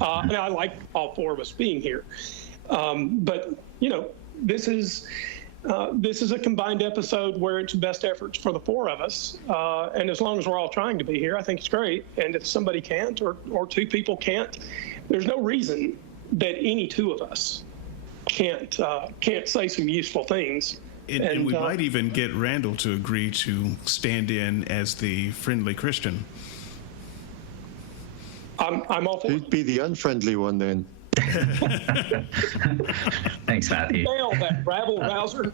And I like all 4 of us being here. But this is a combined episode where it's best efforts for the 4 of us. And as long as we're all trying to be here, I think it's great. And if somebody can't, or 2 people can't, there's no reason that any 2 of us can't say some useful things. And we might even get Randal to agree to stand in as the friendly Christian. I'm all for it. Who'd be the unfriendly one then? Thanks, Matthew. Dale, that rabble rouser.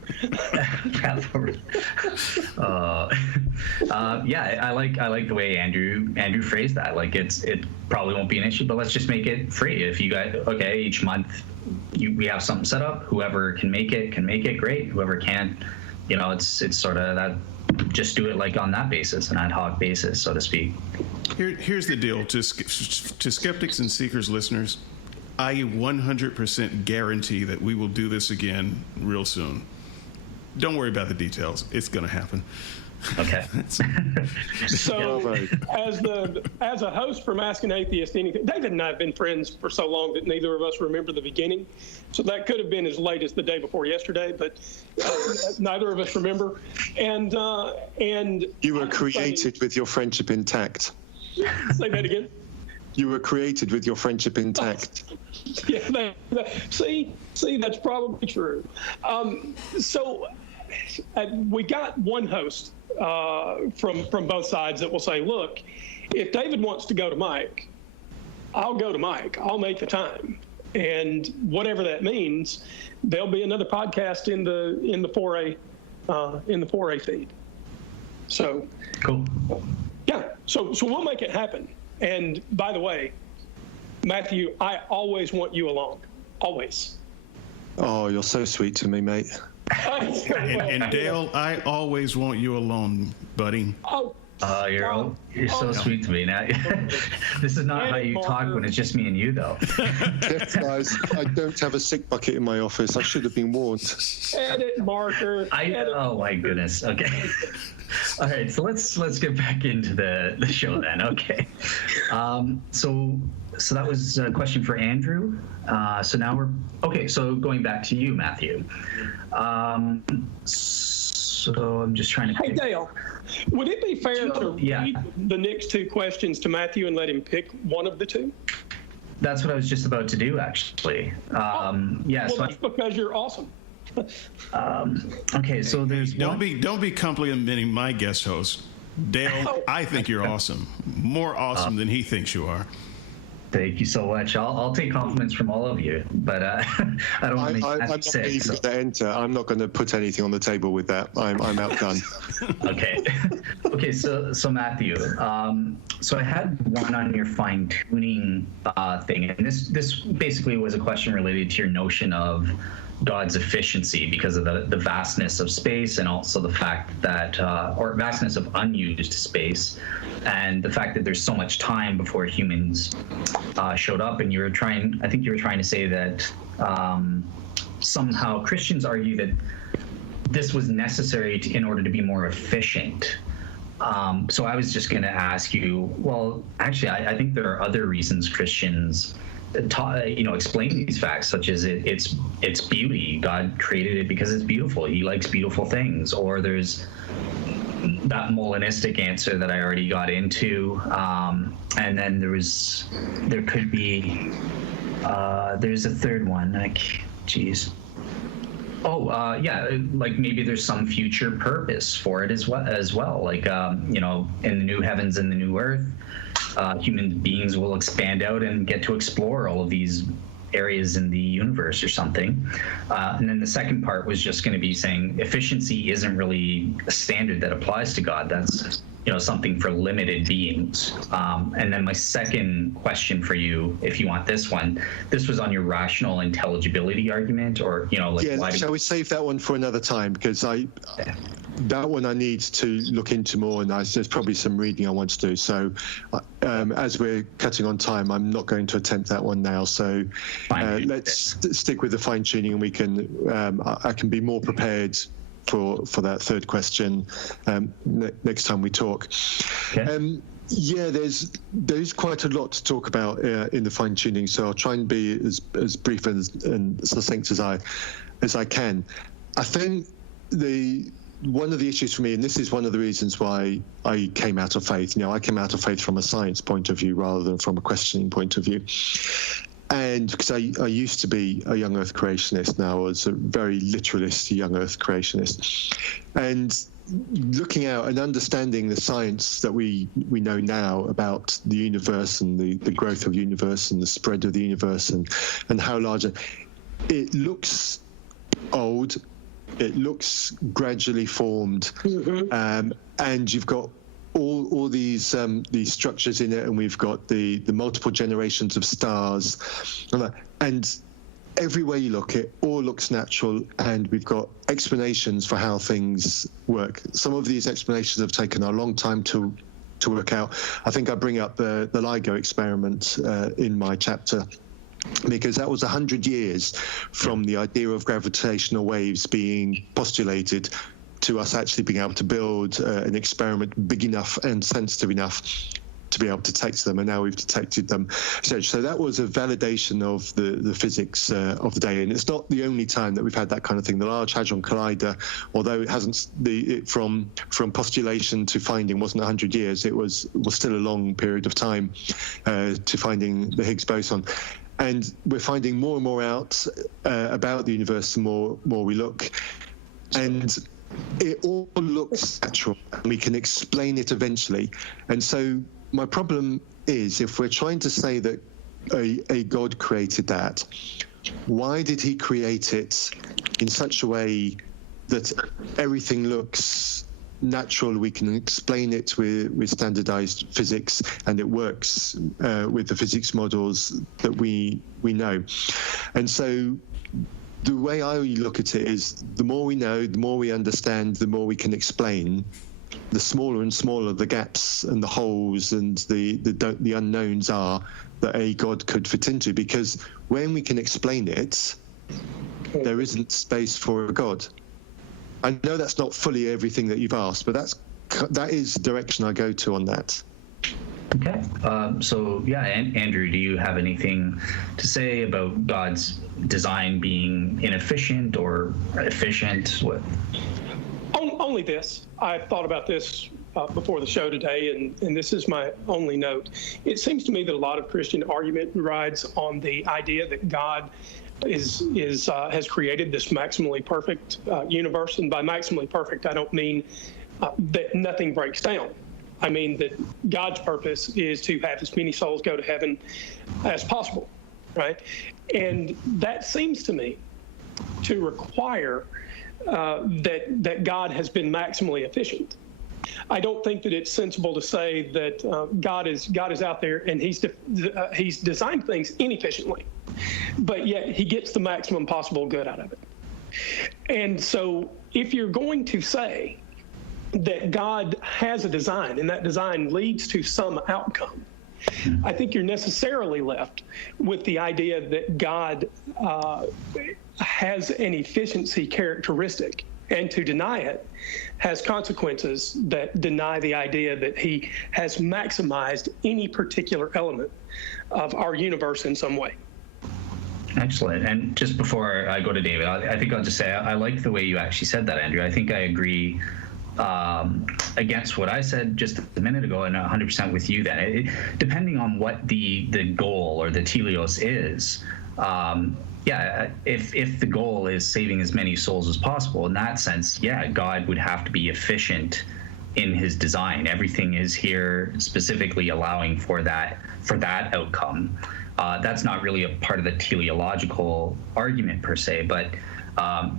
I like the way Andrew phrased that. Like, it probably won't be an issue, but let's just make it free. If you guys, each month we have something set up. Whoever can make it great. Whoever can't, it's sort of that. Just do it like on that basis, an ad hoc basis, so to speak. Here's the deal to Skeptics and Seekers listeners. I 100% guarantee that we will do this again real soon. Don't worry about the details. It's going to happen. Okay. So, as a host from Ask an Atheist Anything, David and I have been friends for so long that neither of us remember the beginning. So that could have been as late as the day before yesterday, but neither of us remember. And you were created with your friendship intact. Say that again. You were created with your friendship intact. Yeah, see, that's probably true. So we got one host from both sides that will say, look, if David wants to go to Mike, I'll go to Mike. I'll make the time. And whatever that means, there'll be another podcast in the 4A feed. So cool. Yeah, so we'll make it happen. And by the way, Matthew, I always want you along. Always. Oh, you're so sweet to me, mate. And Dale, I always want you alone, buddy. You're so sweet to me. Now, this is not how you talk when it's just me and you, though. Yes, guys, I don't have a sick bucket in my office. I should have been warned. Edit marker. Oh my goodness. Okay. All right, so let's get back into the show then. Okay. So that was a question for Andrew. So now so going back to you, Matthew. So I'm just trying to Hey, Dale, would it be fair to read the next 2 questions to Matthew and let him pick one of the 2? That's what I was just about to do, actually. That's because you're awesome. Okay, so there's don't be complimenting my guest host, Dale. I think you're awesome, more awesome than he thinks you are. Thank you so much. I'll take compliments from all of you, but I don't want to make that sick. I'm not going to enter. I'm not going to put anything on the table with that. I'm outdone. Okay. So Matthew, so I had one on your fine tuning thing, and this basically was a question related to your notion of God's efficiency because of the vastness of space, and also the fact that or vastness of unused space, and the fact that there's so much time before humans showed up. And I think you were trying to say that somehow Christians argue that this was necessary in order to be more efficient. So I was just going to ask you, well, actually, I think there are other reasons Christians explain these facts, such as it's beauty. God created it because it's beautiful. He likes beautiful things. Or there's that Melanistic answer that I already got into, and then there could be there's a third one. Like maybe there's some future purpose for it as well. Like in the new heavens and the new earth, human beings will expand out and get to explore all of these areas in the universe or something. And then the second part was just going to be saying efficiency isn't really a standard that applies to God. That's something for limited beings. And then my second question for you, if you want this one, this was on your rational intelligibility argument, or why shall we save that one for another time, because that one I need to look into more, and there's probably some reading I want to do. So as we're cutting on time, I'm not going to attempt that one now. So let's stick with the fine tuning, and we can I can be more prepared for that third question next time we talk. Okay. There's quite a lot to talk about in the fine tuning, so I'll try and be as brief and succinct as I can. I think one of the issues for me, and this is one of the reasons why I came out of faith. I came out of faith from a science point of view rather than from a questioning point of view. And because I used to be a young Earth creationist, now I was a very literalist young Earth creationist. And looking out and understanding the science that we know now about the universe and the growth of the universe and the spread of the universe and how large it looks old, it looks gradually formed, and you've got all these structures in it, and we've got the multiple generations of stars, and everywhere you look, it all looks natural, and we've got explanations for how things work. Some of these explanations have taken a long time to work out. I think I bring up the LIGO experiment in my chapter, because that was 100 years from the idea of gravitational waves being postulated to us actually being able to build an experiment big enough and sensitive enough to be able to detect them, and now we've detected them. So that was a validation of the physics of the day, and it's not the only time that we've had that kind of thing. The Large Hadron Collider, although it hasn't from postulation to finding wasn't 100 years, it was still a long period of time to finding the Higgs boson. And we're finding more and more out about the universe the more we look, and it all looks natural, and we can explain it eventually. And so my problem is, if we're trying to say that a God created that, why did he create it in such a way that everything looks natural? We can explain it with standardized physics, and it works with the physics models that we know. And so the way I look at it is, the more we know, the more we understand, the more we can explain, the smaller and smaller the gaps and the holes and the unknowns are that a God could fit into. Because when we can explain it, there isn't space for a God. I know that's not fully everything that you've asked, but that is the direction I go to on that. Okay. Andrew, do you have anything to say about God's design being inefficient or efficient? What? Only this. I've thought about this before the show today, and this is my only note. It seems to me that a lot of Christian argument rides on the idea that God has created this maximally perfect universe, and by maximally perfect, I don't mean that nothing breaks down. I mean that God's purpose is to have as many souls go to heaven as possible, right? And that seems to me to require that God has been maximally efficient. I don't think that it's sensible to say that God is out there and he's designed things inefficiently, but yet he gets the maximum possible good out of it. And so if you're going to say that God has a design and that design leads to some outcome, I think you're necessarily left with the idea that God has an efficiency characteristic, and to deny it has consequences that deny the idea that he has maximized any particular element of our universe in some way. Excellent. And just before I go to David, I think I'll just say I like the way you actually said that, Andrew. I think I agree against what I said just a minute ago, and 100% with you then. Depending on what the goal or the teleos is, if the goal is saving as many souls as possible, in that sense, God would have to be efficient in his design. Everything is here specifically allowing for that outcome. That's not really a part of the teleological argument per se, but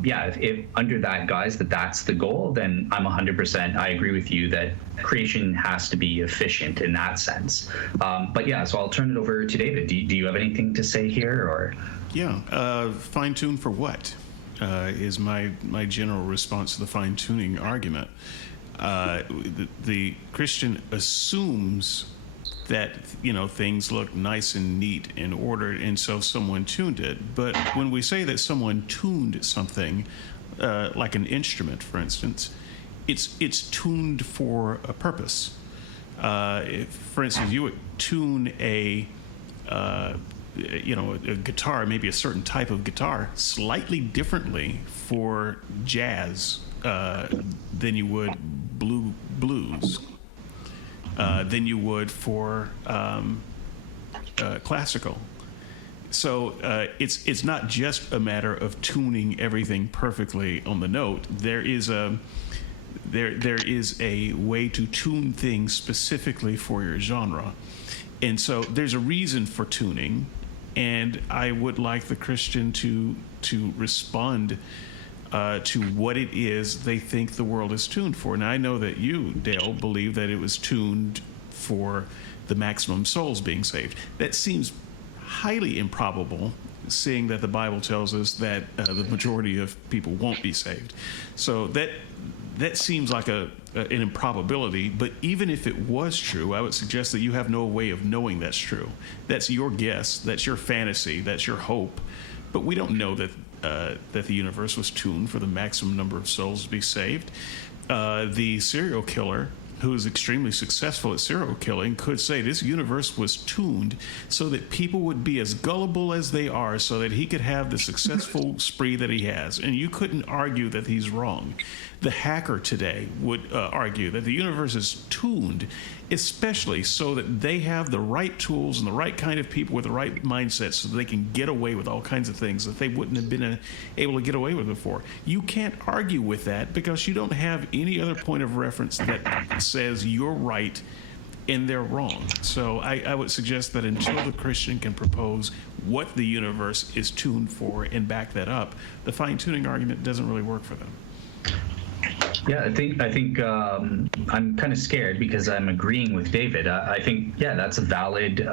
if under that guise that's the goal, then I'm 100%. I agree with you that creation has to be efficient in that sense. So I'll turn it over to David. Do you have anything to say here, or? Yeah, fine-tune for what is my general response to the fine-tuning argument. The Christian assumes that things look nice and neat and ordered, and so someone tuned it. But when we say that someone tuned something, like an instrument, for instance, it's tuned for a purpose. For instance, you would tune a guitar, maybe a certain type of guitar, slightly differently for jazz than you would blues. Than you would for classical. So it's not just a matter of tuning everything perfectly on the note. There is a way to tune things specifically for your genre, and so there's a reason for tuning. And I would like the Christian to respond to what it is they think the world is tuned for. Now, I know that you, Dale, believe that it was tuned for the maximum souls being saved. That seems highly improbable, seeing that the Bible tells us that the majority of people won't be saved. So that seems like an improbability, but even if it was true, I would suggest that you have no way of knowing that's true. That's your guess, that's your fantasy, that's your hope, but we don't know that the universe was tuned for the maximum number of souls to be saved. The serial killer, who is extremely successful at serial killing, could say this universe was tuned so that people would be as gullible as they are, so that he could have the successful spree that he has. And you couldn't argue that he's wrong. The hacker today would argue that the universe is tuned especially so that they have the right tools and the right kind of people with the right mindset, so that they can get away with all kinds of things that they wouldn't have been able to get away with before. You can't argue with that because you don't have any other point of reference that says you're right and they're wrong. So I would suggest that until the Christian can propose what the universe is tuned for and back that up, the fine-tuning argument doesn't really work for them. Yeah, I think I'm kind of scared because I'm agreeing with David. I think, that's a valid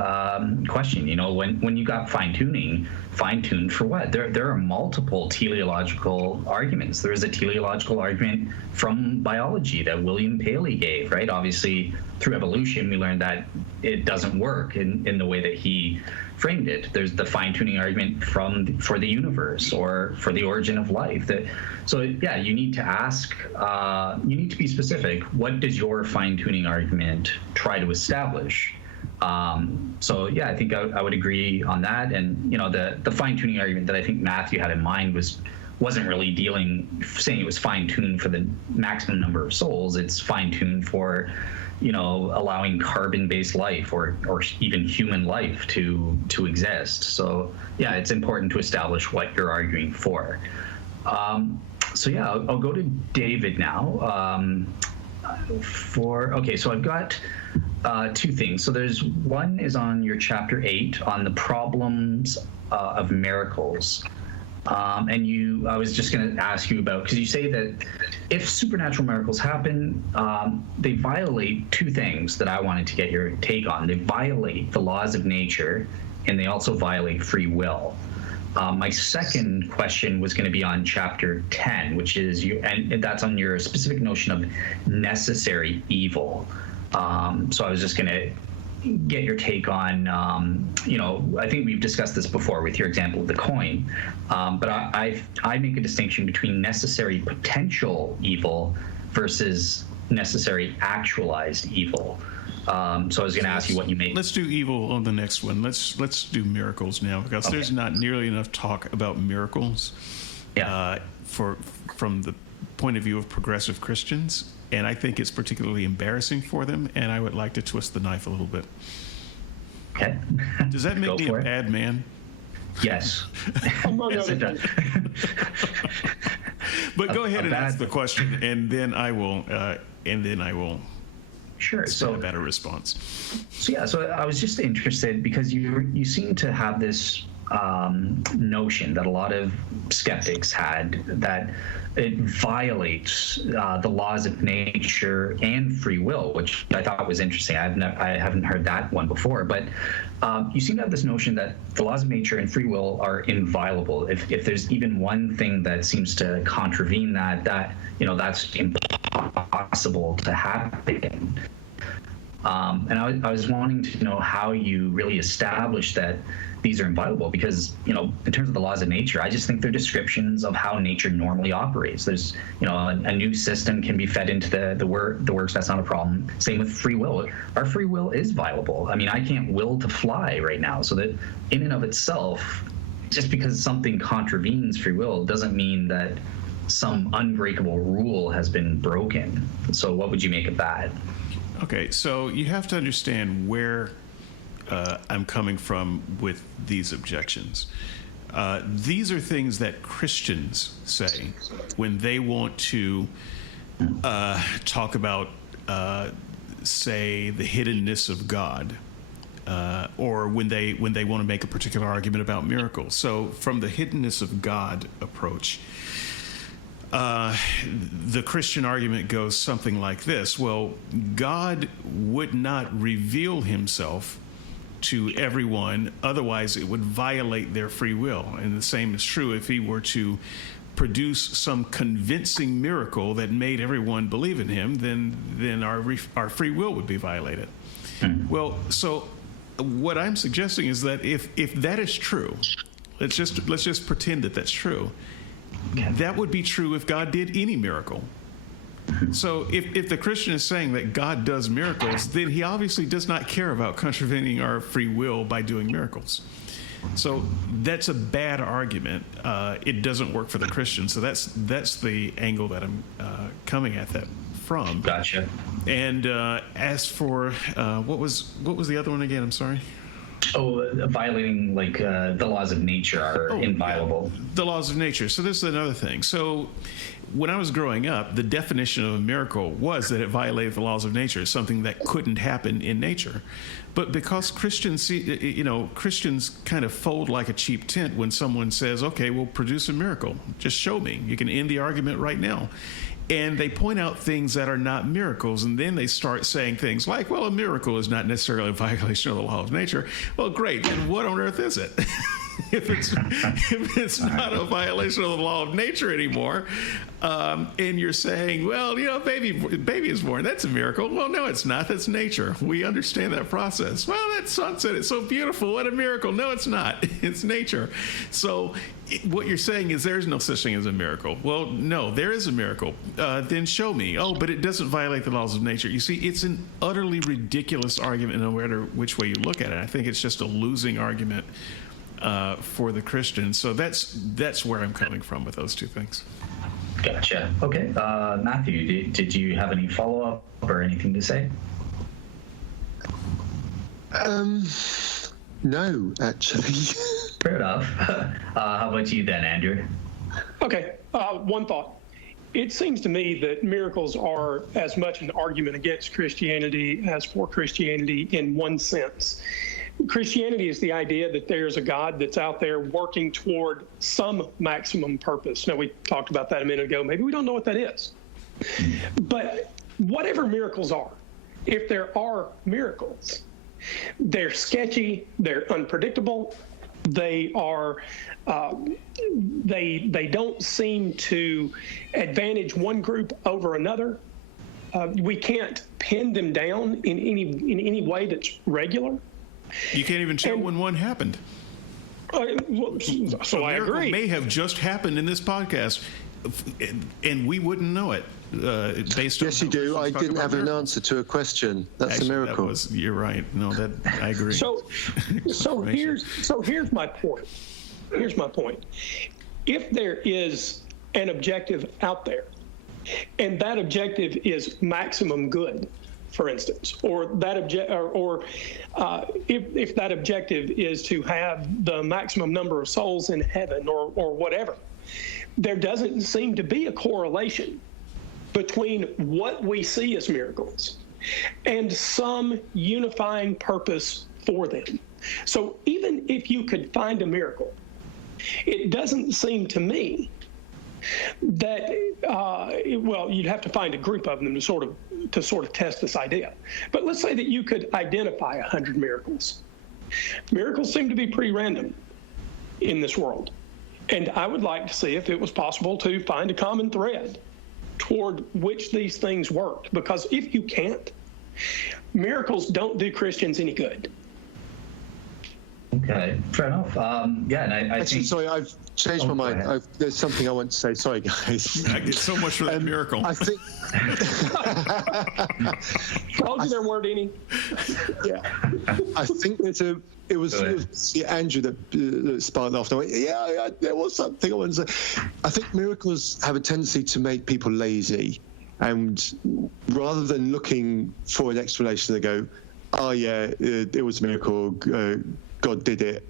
question. When you got fine-tuned for what? There are multiple teleological arguments. There is a teleological argument from biology that William Paley gave, right? Obviously, through evolution, we learned that it doesn't work in the way that he framed it. There's the fine-tuning argument for the universe or for the origin of life. You need to ask, you need to be specific. What does your fine-tuning argument try to establish? I think I would agree on that. And, the fine-tuning argument that I think Matthew had in mind wasn't really saying it was fine-tuned for the maximum number of souls. It's fine-tuned for, allowing carbon-based life or even human life to exist. So, it's important to establish what you're arguing for. I'll go to David now. So I've got two things. So there's one is on your chapter 8 on the problems of miracles. I was just going to ask you about, because you say that if supernatural miracles happen, they violate two things that I wanted to get your take on. They violate the laws of nature, and they also violate free will. My second question was going to be on chapter 10, which is and that's on your specific notion of necessary evil. So I was just going to get your take on, I think we've discussed this before with your example of the coin, but I make a distinction between necessary potential evil versus necessary actualized evil. So I was going to ask you what you make. Let's do evil on the next one. Let's do miracles now, because there's not nearly enough talk about miracles from the point of view of progressive Christians, and I think it's particularly embarrassing for them, and I would like to twist the knife a little bit. Okay. Does that make me a bad man? Yes. Yes, it does. But go ahead and ask the question, and then I will. Sure. It's So a better response. So I was just interested because you seem to have this notion that a lot of skeptics had that it violates the laws of nature and free will, which I thought was interesting. I haven't heard that one before, but you seem to have this notion that the laws of nature and free will are inviolable. If there's even one thing that seems to contravene that that's impossible to happen. And I was wanting to know how you really established that these are inviolable, because in terms of the laws of nature, I just think they're descriptions of how nature normally operates. There's a new system can be fed into the works. That's not a problem. Same with free will. Our free will is violable. I mean, I can't will to fly right now, so that in and of itself, just because something contravenes free will doesn't mean that some unbreakable rule has been broken. So what would you make of that? Okay, so you have to understand where I'm coming from with these objections. These are things that Christians say when they want to talk about, say, the hiddenness of God, or when they want to make a particular argument about miracles. So from the hiddenness of God approach, the Christian argument goes something like this. Well, God would not reveal himself to everyone, otherwise it would violate their free will. And the same is true if he were to produce some convincing miracle that made everyone believe in him, then our free will would be violated. Mm-hmm. Well, so what I'm suggesting is that if that is true, let's just pretend that that's true. Okay. That would be true if God did any miracle. So if the Christian is saying that God does miracles, then he obviously does not care about contravening our free will by doing miracles. So that's a bad argument. It doesn't work for the Christian. So that's the angle that I'm coming at that from. Gotcha. And as for what was the other one again? I'm sorry. Violating the laws of nature are inviolable. The laws of nature. So this is another thing. So when I was growing up, the definition of a miracle was that it violated the laws of nature, something that couldn't happen in nature. But because Christians kind of fold like a cheap tent when someone says, okay, well, produce a miracle. Just show me. You can end the argument right now. And they point out things that are not miracles, and then they start saying things like, well, a miracle is not necessarily a violation of the law of nature. Well, great. Then what on earth is it? If it's not a violation of the law of nature anymore, and you're saying, well, baby is born, that's a miracle. Well, no, it's not. That's nature. We understand that process. Well, that sunset, it's so beautiful. What a miracle. No, it's not. It's nature. So what you're saying is there's no such thing as a miracle. Well, no, there is a miracle. Then show me. Oh, but it doesn't violate the laws of nature. You see, it's an utterly ridiculous argument no matter which way you look at it. I think it's just a losing argument for the Christian. So that's where I'm coming from with those two things. Gotcha. Okay. Matthew, did you have any follow-up or anything to say? No, actually. Fair enough. How about you then, Andrew? Okay. One thought. It seems to me that miracles are as much an argument against Christianity as for Christianity in one sense. Christianity is the idea that there's a God that's out there working toward some maximum purpose. Now, we talked about that a minute ago. Maybe we don't know what that is. But whatever miracles are, if there are miracles, they're sketchy, they're unpredictable, they are they don't seem to advantage one group over another. We can't pin them down in any way that's regular. You can't even tell when one happened. So I agree. May have just happened in this podcast, and we wouldn't know it based on. Yes, you do. I didn't have an answer to a question. That's actually a miracle. You're right. No, I agree. So here's my point. Here's my point. If there is an objective out there, and that objective is maximum good, for instance, or that if that objective is to have the maximum number of souls in heaven, or whatever, there doesn't seem to be a correlation between what we see as miracles and some unifying purpose for them. So even if you could find a miracle, it doesn't seem to me that, well, you'd have to find a group of them to sort of test this idea. But let's say that you could identify 100 miracles. Miracles seem to be pretty random in this world. And I would like to see if it was possible to find a common thread toward which these things worked. Because if you can't, miracles don't do Christians any good. Okay, fair enough. Yeah, and I Actually, think... sorry, I've changed my mind. There's something I want to say. Sorry, guys. I get so much for that miracle. I think... Told you there weren't any. Yeah. I think it was Andrew that sparked off. Yeah, there was something I wanted to say. I think miracles have a tendency to make people lazy. And rather than looking for an explanation, they go, oh, yeah, it was a miracle. God did it,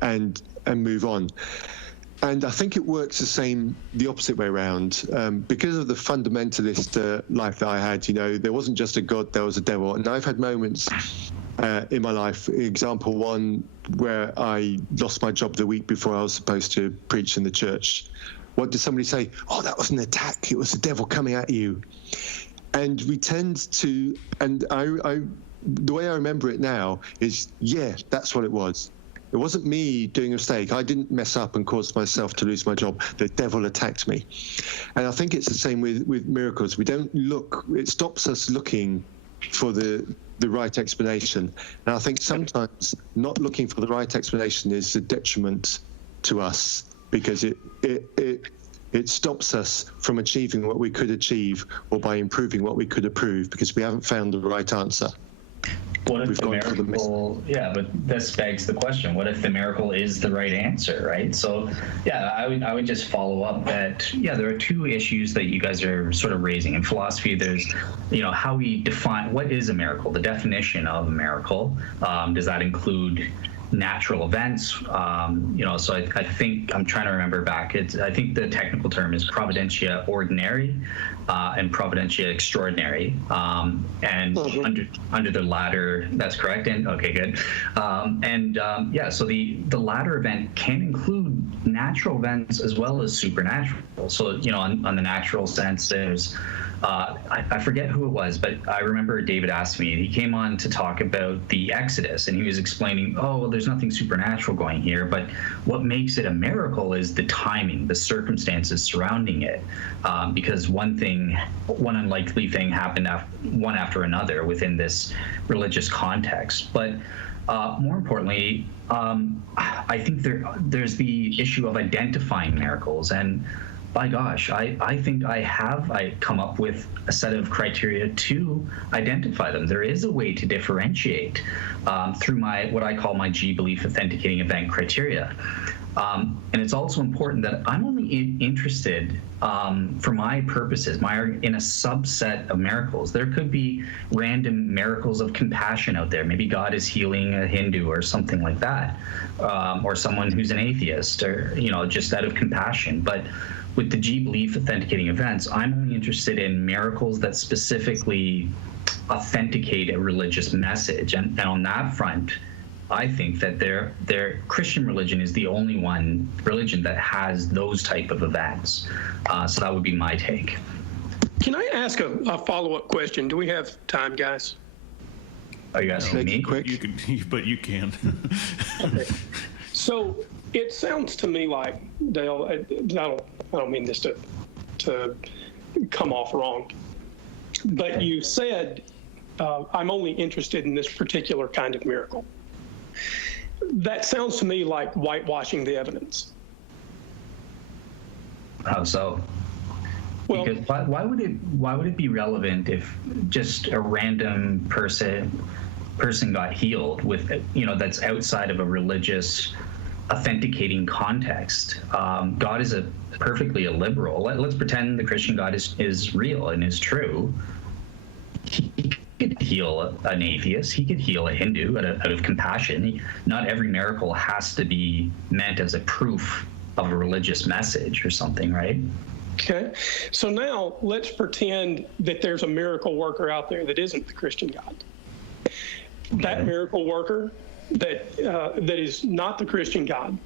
and move on. And I think it works the opposite way around. Because of the fundamentalist life that I had, there wasn't just a God, there was a devil. And I've had moments in my life, example one, where I lost my job the week before I was supposed to preach in the church. What did somebody say? Oh, that was an attack. It was the devil coming at you. And we tend to, and the way I remember it now is, yeah, that's what it was. It wasn't me doing a mistake. I didn't mess up and cause myself to lose my job. The devil attacked me. And I think it's the same with miracles. We don't look, it stops us looking for the right explanation. And I think sometimes not looking for the right explanation is a detriment to us, because it stops us from achieving what we could achieve, or by improving what we could improve, because we haven't found the right answer. What if the miracle, yeah, but this begs the question, what if the miracle is the right answer, right? So, yeah, I would just follow up that, yeah, there are two issues that you guys are sort of raising. In philosophy, there's, how we define, what is a miracle, the definition of a miracle. Does that include natural events? So I think, I'm trying to remember back, I think the technical term is providentia ordinary and providentia extraordinary, and under the latter, that's correct. And okay, good. So the latter event can include natural events as well as supernatural. So on the natural sense, there's I forget who it was, but I remember David asked me, he came on to talk about the Exodus, and he was explaining, there's nothing supernatural going here, but what makes it a miracle is the timing, the circumstances surrounding it, because one unlikely thing happened one after another within this religious context. But more importantly, I think there's the issue of identifying miracles. And by gosh, I think I come up with a set of criteria to identify them. There is a way to differentiate through what I call my G belief authenticating event criteria. And it's also important that I'm only interested, for my purposes, in a subset of miracles. There could be random miracles of compassion out there. Maybe God is healing a Hindu or something like that, or someone who's an atheist, or just out of compassion. But with the G belief authenticating events, I'm only interested in miracles that specifically authenticate a religious message. And on that front, I think that their Christian religion is the only religion that has those type of events. So that would be my take. Can I ask a follow-up question? Do we have time, guys? Are you asking me? Quick. But you can. Okay. So it sounds to me like, Dale, I don't mean this to come off wrong, but you said, I'm only interested in this particular kind of miracle. That sounds to me like whitewashing the evidence. How so? Well, because why would it be relevant if just a random person got healed with that's outside of a religious authenticating context? God is perfectly illiberal. Let's pretend the Christian God is real and is true. He could heal an atheist. He could heal a Hindu out of compassion. Not every miracle has to be meant as a proof of a religious message or something, right? Okay, so now let's pretend that there's a miracle worker out there that isn't the Christian God. That miracle worker that is not the Christian God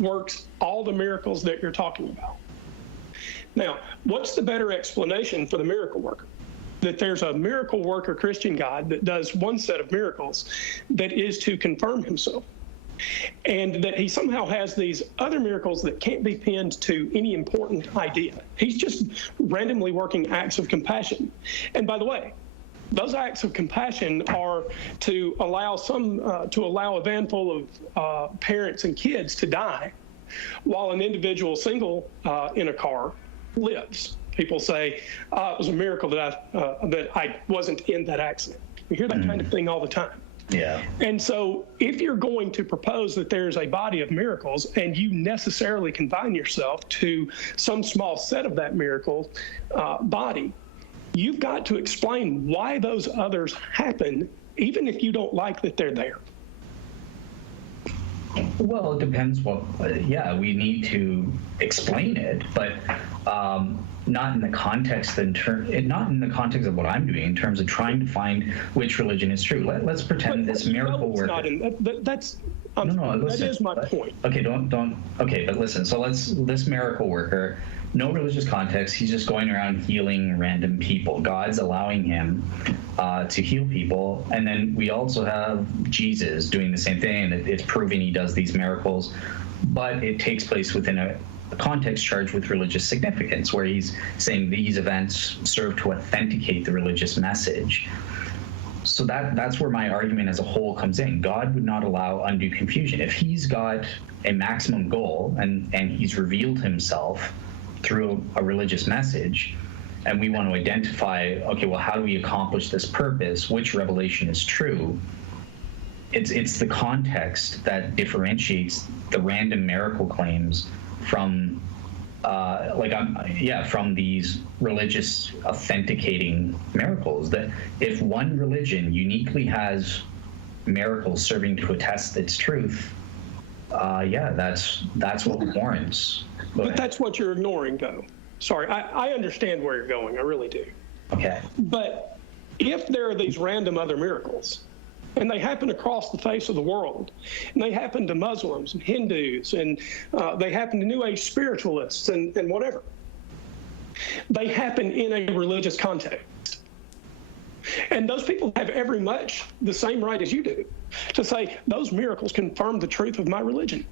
works all the miracles that you're talking about. Now, what's the better explanation for the miracle worker? That there's a miracle worker Christian God that does one set of miracles that is to confirm himself, and that he somehow has these other miracles that can't be pinned to any important idea. He's just randomly working acts of compassion. And by the way, those acts of compassion are to allow a van full of parents and kids to die, while an individual single in a car lives. People say, it was a miracle that I wasn't in that accident. We hear that kind of thing all the time. Yeah. And so if you're going to propose that there's a body of miracles and you necessarily confine yourself to some small set of that miracle body, you've got to explain why those others happen, even if you don't like that they're there. Well, it depends we need to explain it, but not in the context of what I'm doing in terms of trying to find which religion is true. Let's pretend this miracle worker. That is my point. Okay, but listen. So this miracle worker, no religious context. He's just going around healing random people. God's allowing him to heal people, and then we also have Jesus doing the same thing, and it's proving he does these miracles, but it takes place within a context charged with religious significance, where he's saying these events serve to authenticate the religious message. So that's where my argument as a whole comes in. God would not allow undue confusion. If he's got a maximum goal and he's revealed himself through a religious message, and we want to identify, okay, well, how do we accomplish this purpose? Which revelation is true? It's the context that differentiates the random miracle claims from from these religious authenticating miracles. That if one religion uniquely has miracles serving to attest its truth, that's what warrants. But that's what you're ignoring, though. Sorry, I understand where you're going. I really do. Okay. But if there are these random other miracles, and they happen across the face of the world, and they happen to Muslims and Hindus, and they happen to New Age spiritualists and whatever, they happen in a religious context. And those people have every much the same right as you do to say, those miracles confirm the truth of my religion.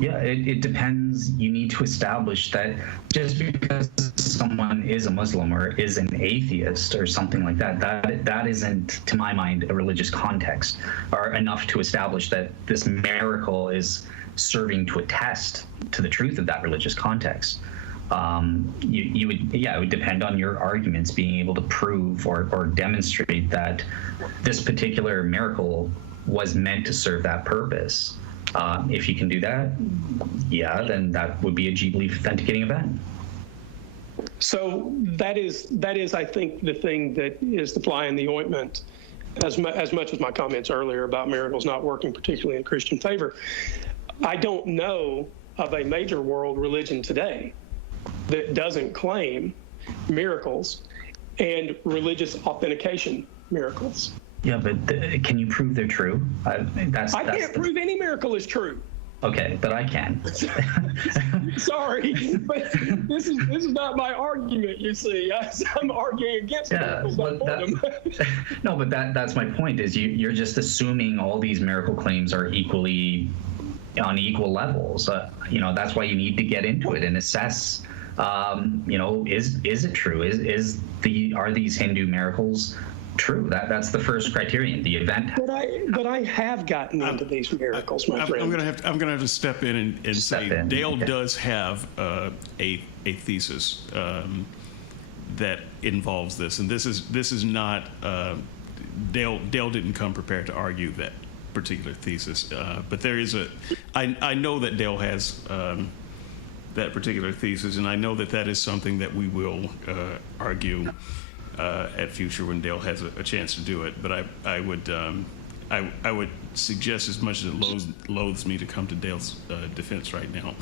Yeah, it depends. You need to establish that just because someone is a Muslim or is an atheist or something like that isn't, to my mind, a religious context or enough to establish that this miracle is serving to attest to the truth of that religious context. It would depend on your arguments being able to prove or demonstrate that this particular miracle was meant to serve that purpose. If you can do that, then that would be a G-belief authenticating event. So that is, I think, the thing that is the fly in the ointment, as much as my comments earlier about miracles not working particularly in Christian favor. I don't know of a major world religion today that doesn't claim miracles and religious authentication miracles. Yeah, but can you prove they're true? I can't prove any miracle is true. Okay, but I can. Sorry, but this is not my argument. You see, I'm arguing against miracles. No, but that's my point. Is you're just assuming all these miracle claims are equally on equal levels. That's why you need to get into it and assess. Is it true? Are these Hindu miracles true? That's the first criterion. The event. But I have gotten into these miracles, my friend. I'm gonna have to step in and say Dale does have a thesis that involves this, and this is not Dale didn't come prepared to argue that particular thesis, but there is I know that Dale has that particular thesis, and I know that is something that we will argue at future when Dale has a chance to do it. But I would suggest, as much as it loathes me to come to Dale's defense right now,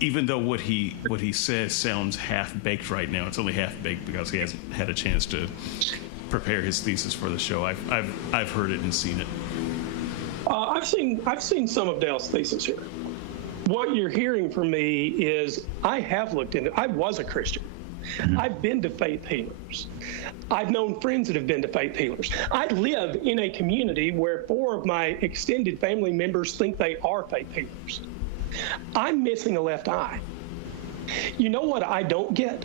even though what he says sounds half-baked right now, it's only half-baked because he hasn't had a chance to prepare his thesis for the show. I've heard it and seen it. I've seen some of Dale's thesis here. What you're hearing from me is I have looked into. I was a Christian. I've been to faith healers. I've known friends that have been to faith healers. I live in a community where 4 of my extended family members think they are faith healers. I'm missing a left eye. You know what I don't get?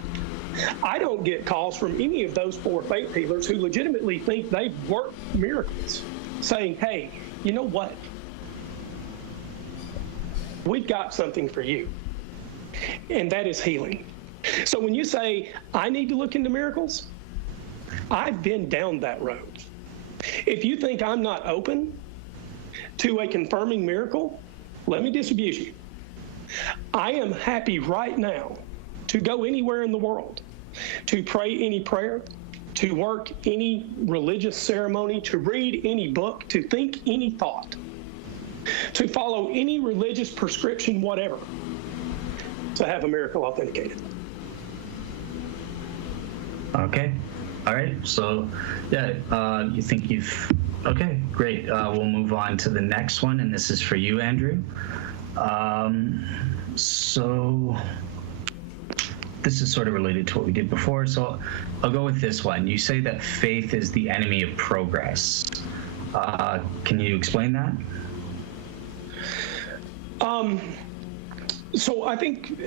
I don't get calls from any of those 4 faith healers who legitimately think they've worked miracles, saying, hey, you know what? We've got something for you, and that is healing. So when you say, I need to look into miracles, I've been down that road. If you think I'm not open to a confirming miracle, let me disabuse you. I am happy right now to go anywhere in the world, to pray any prayer, to work any religious ceremony, to read any book, to think any thought, to follow any religious prescription, whatever, to have a miracle authenticated. Okay. All right. So, yeah, you think you've... Okay, great. We'll move on to the next one, and this is for you, Andrew. So this is sort of related to what we did before, so I'll go with this one. You say that faith is the enemy of progress. Can you explain that? So I think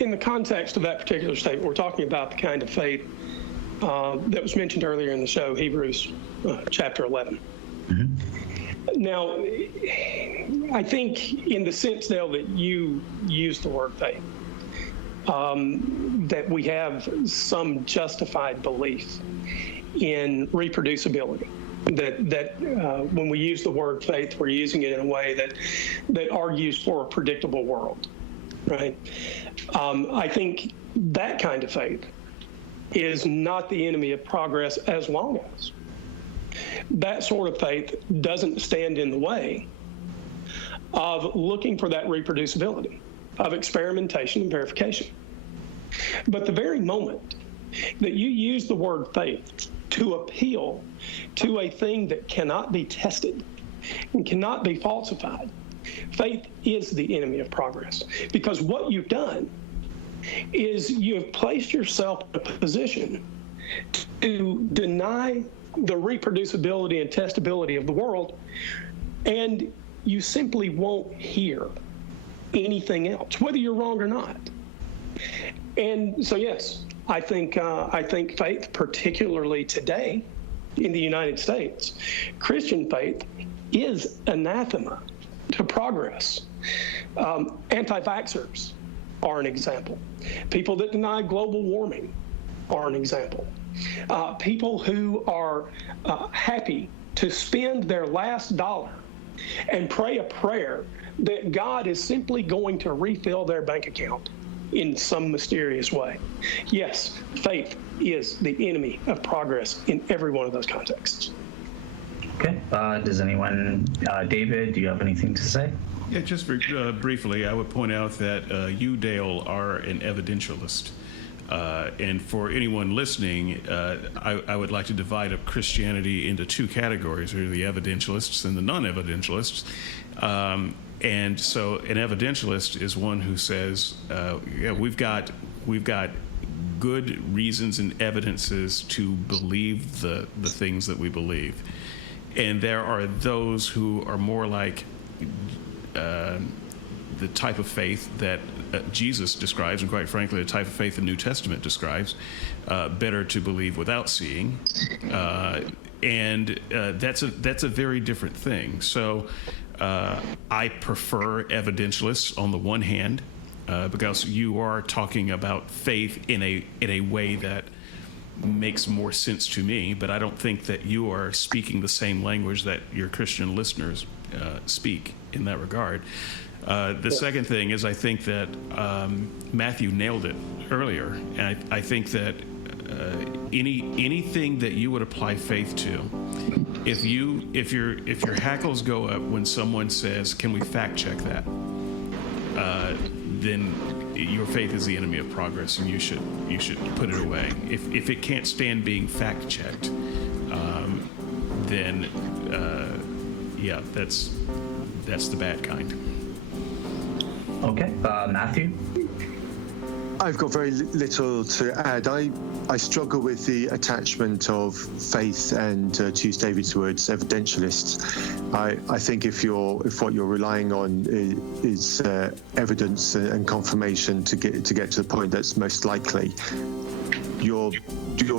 in the context of that particular statement, we're talking about the kind of faith that was mentioned earlier in the show, Hebrews chapter 11. Mm-hmm. Now, I think in the sense, Dale, that you used the word faith, that we have some justified belief in reproducibility. That when we use the word faith, we're using it in a way that argues for a predictable world, right? I think that kind of faith is not the enemy of progress, as long as that sort of faith doesn't stand in the way of looking for that reproducibility, of experimentation and verification. But the very moment that you use the word faith to appeal to a thing that cannot be tested and cannot be falsified, faith is the enemy of progress. Because what you've done is you have placed yourself in a position to deny the reproducibility and testability of the world, and you simply won't hear anything else, whether you're wrong or not. And so, yes, I think faith, particularly today in the United States, Christian faith is anathema to progress. Anti-vaxxers are an example. People that deny global warming are an example. People who are happy to spend their last dollar and pray a prayer that God is simply going to refill their bank account in some mysterious way. Yes, faith is the enemy of progress in every one of those contexts. Okay. Does anyone, David, do you have anything to say? Yeah, just briefly, I would point out that you, Dale, are an evidentialist. And for anyone listening, I would like to divide up Christianity into 2 categories: there are the evidentialists and the non-evidentialists. And so an evidentialist is one who says, yeah, we've got good reasons and evidences to believe the things that we believe. And there are those who are more like the type of faith that Jesus describes, and quite frankly, the type of faith the New Testament describes, better to believe without seeing. And that's a very different thing. So I prefer evidentialists on the one hand, because you are talking about faith in a way that makes more sense to me, but I don't think that you are speaking the same language that your Christian listeners speak in that regard. The second thing is, I think that Matthew nailed it earlier, and I think that anything that you would apply faith to if your hackles go up when someone says, "Can we fact check that?" Then your faith is the enemy of progress, and you should put it away. If it can't stand being fact checked, then yeah, that's the bad kind. Okay, Matthew. I've got very little to add. I struggle with the attachment of faith and, to use David's words, evidentialists. I think if what you're relying on is evidence and confirmation to get to the point that's most likely, you're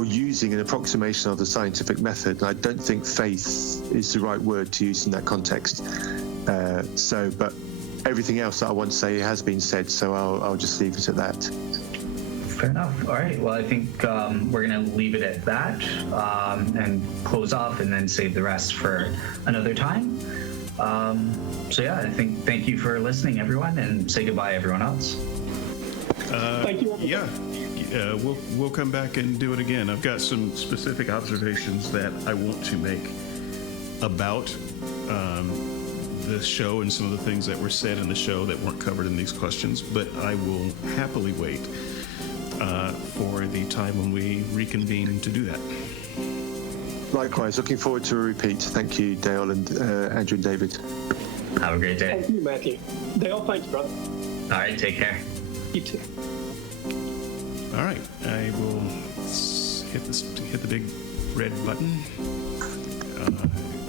using an approximation of the scientific method. And I don't think faith is the right word to use in that context. But everything else that I want to say has been said, so I'll just leave it at that. Fair enough. All right. Well, I think we're going to leave it at that and close off and then save the rest for another time. So yeah, I think thank you for listening, everyone, and say goodbye, everyone else. Thank you. Yeah. We'll come back and do it again. I've got some specific observations that I want to make about the show and some of the things that were said in the show that weren't covered in these questions, but I will happily wait for the time when we reconvene to do that. Likewise, looking forward to a repeat. Thank you, Dale and Andrew and David. Have a great day. Thank you, Matthew. Dale, thanks, brother. All right. Take care. You too. All right, I will hit the big red button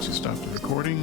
to stop the recording.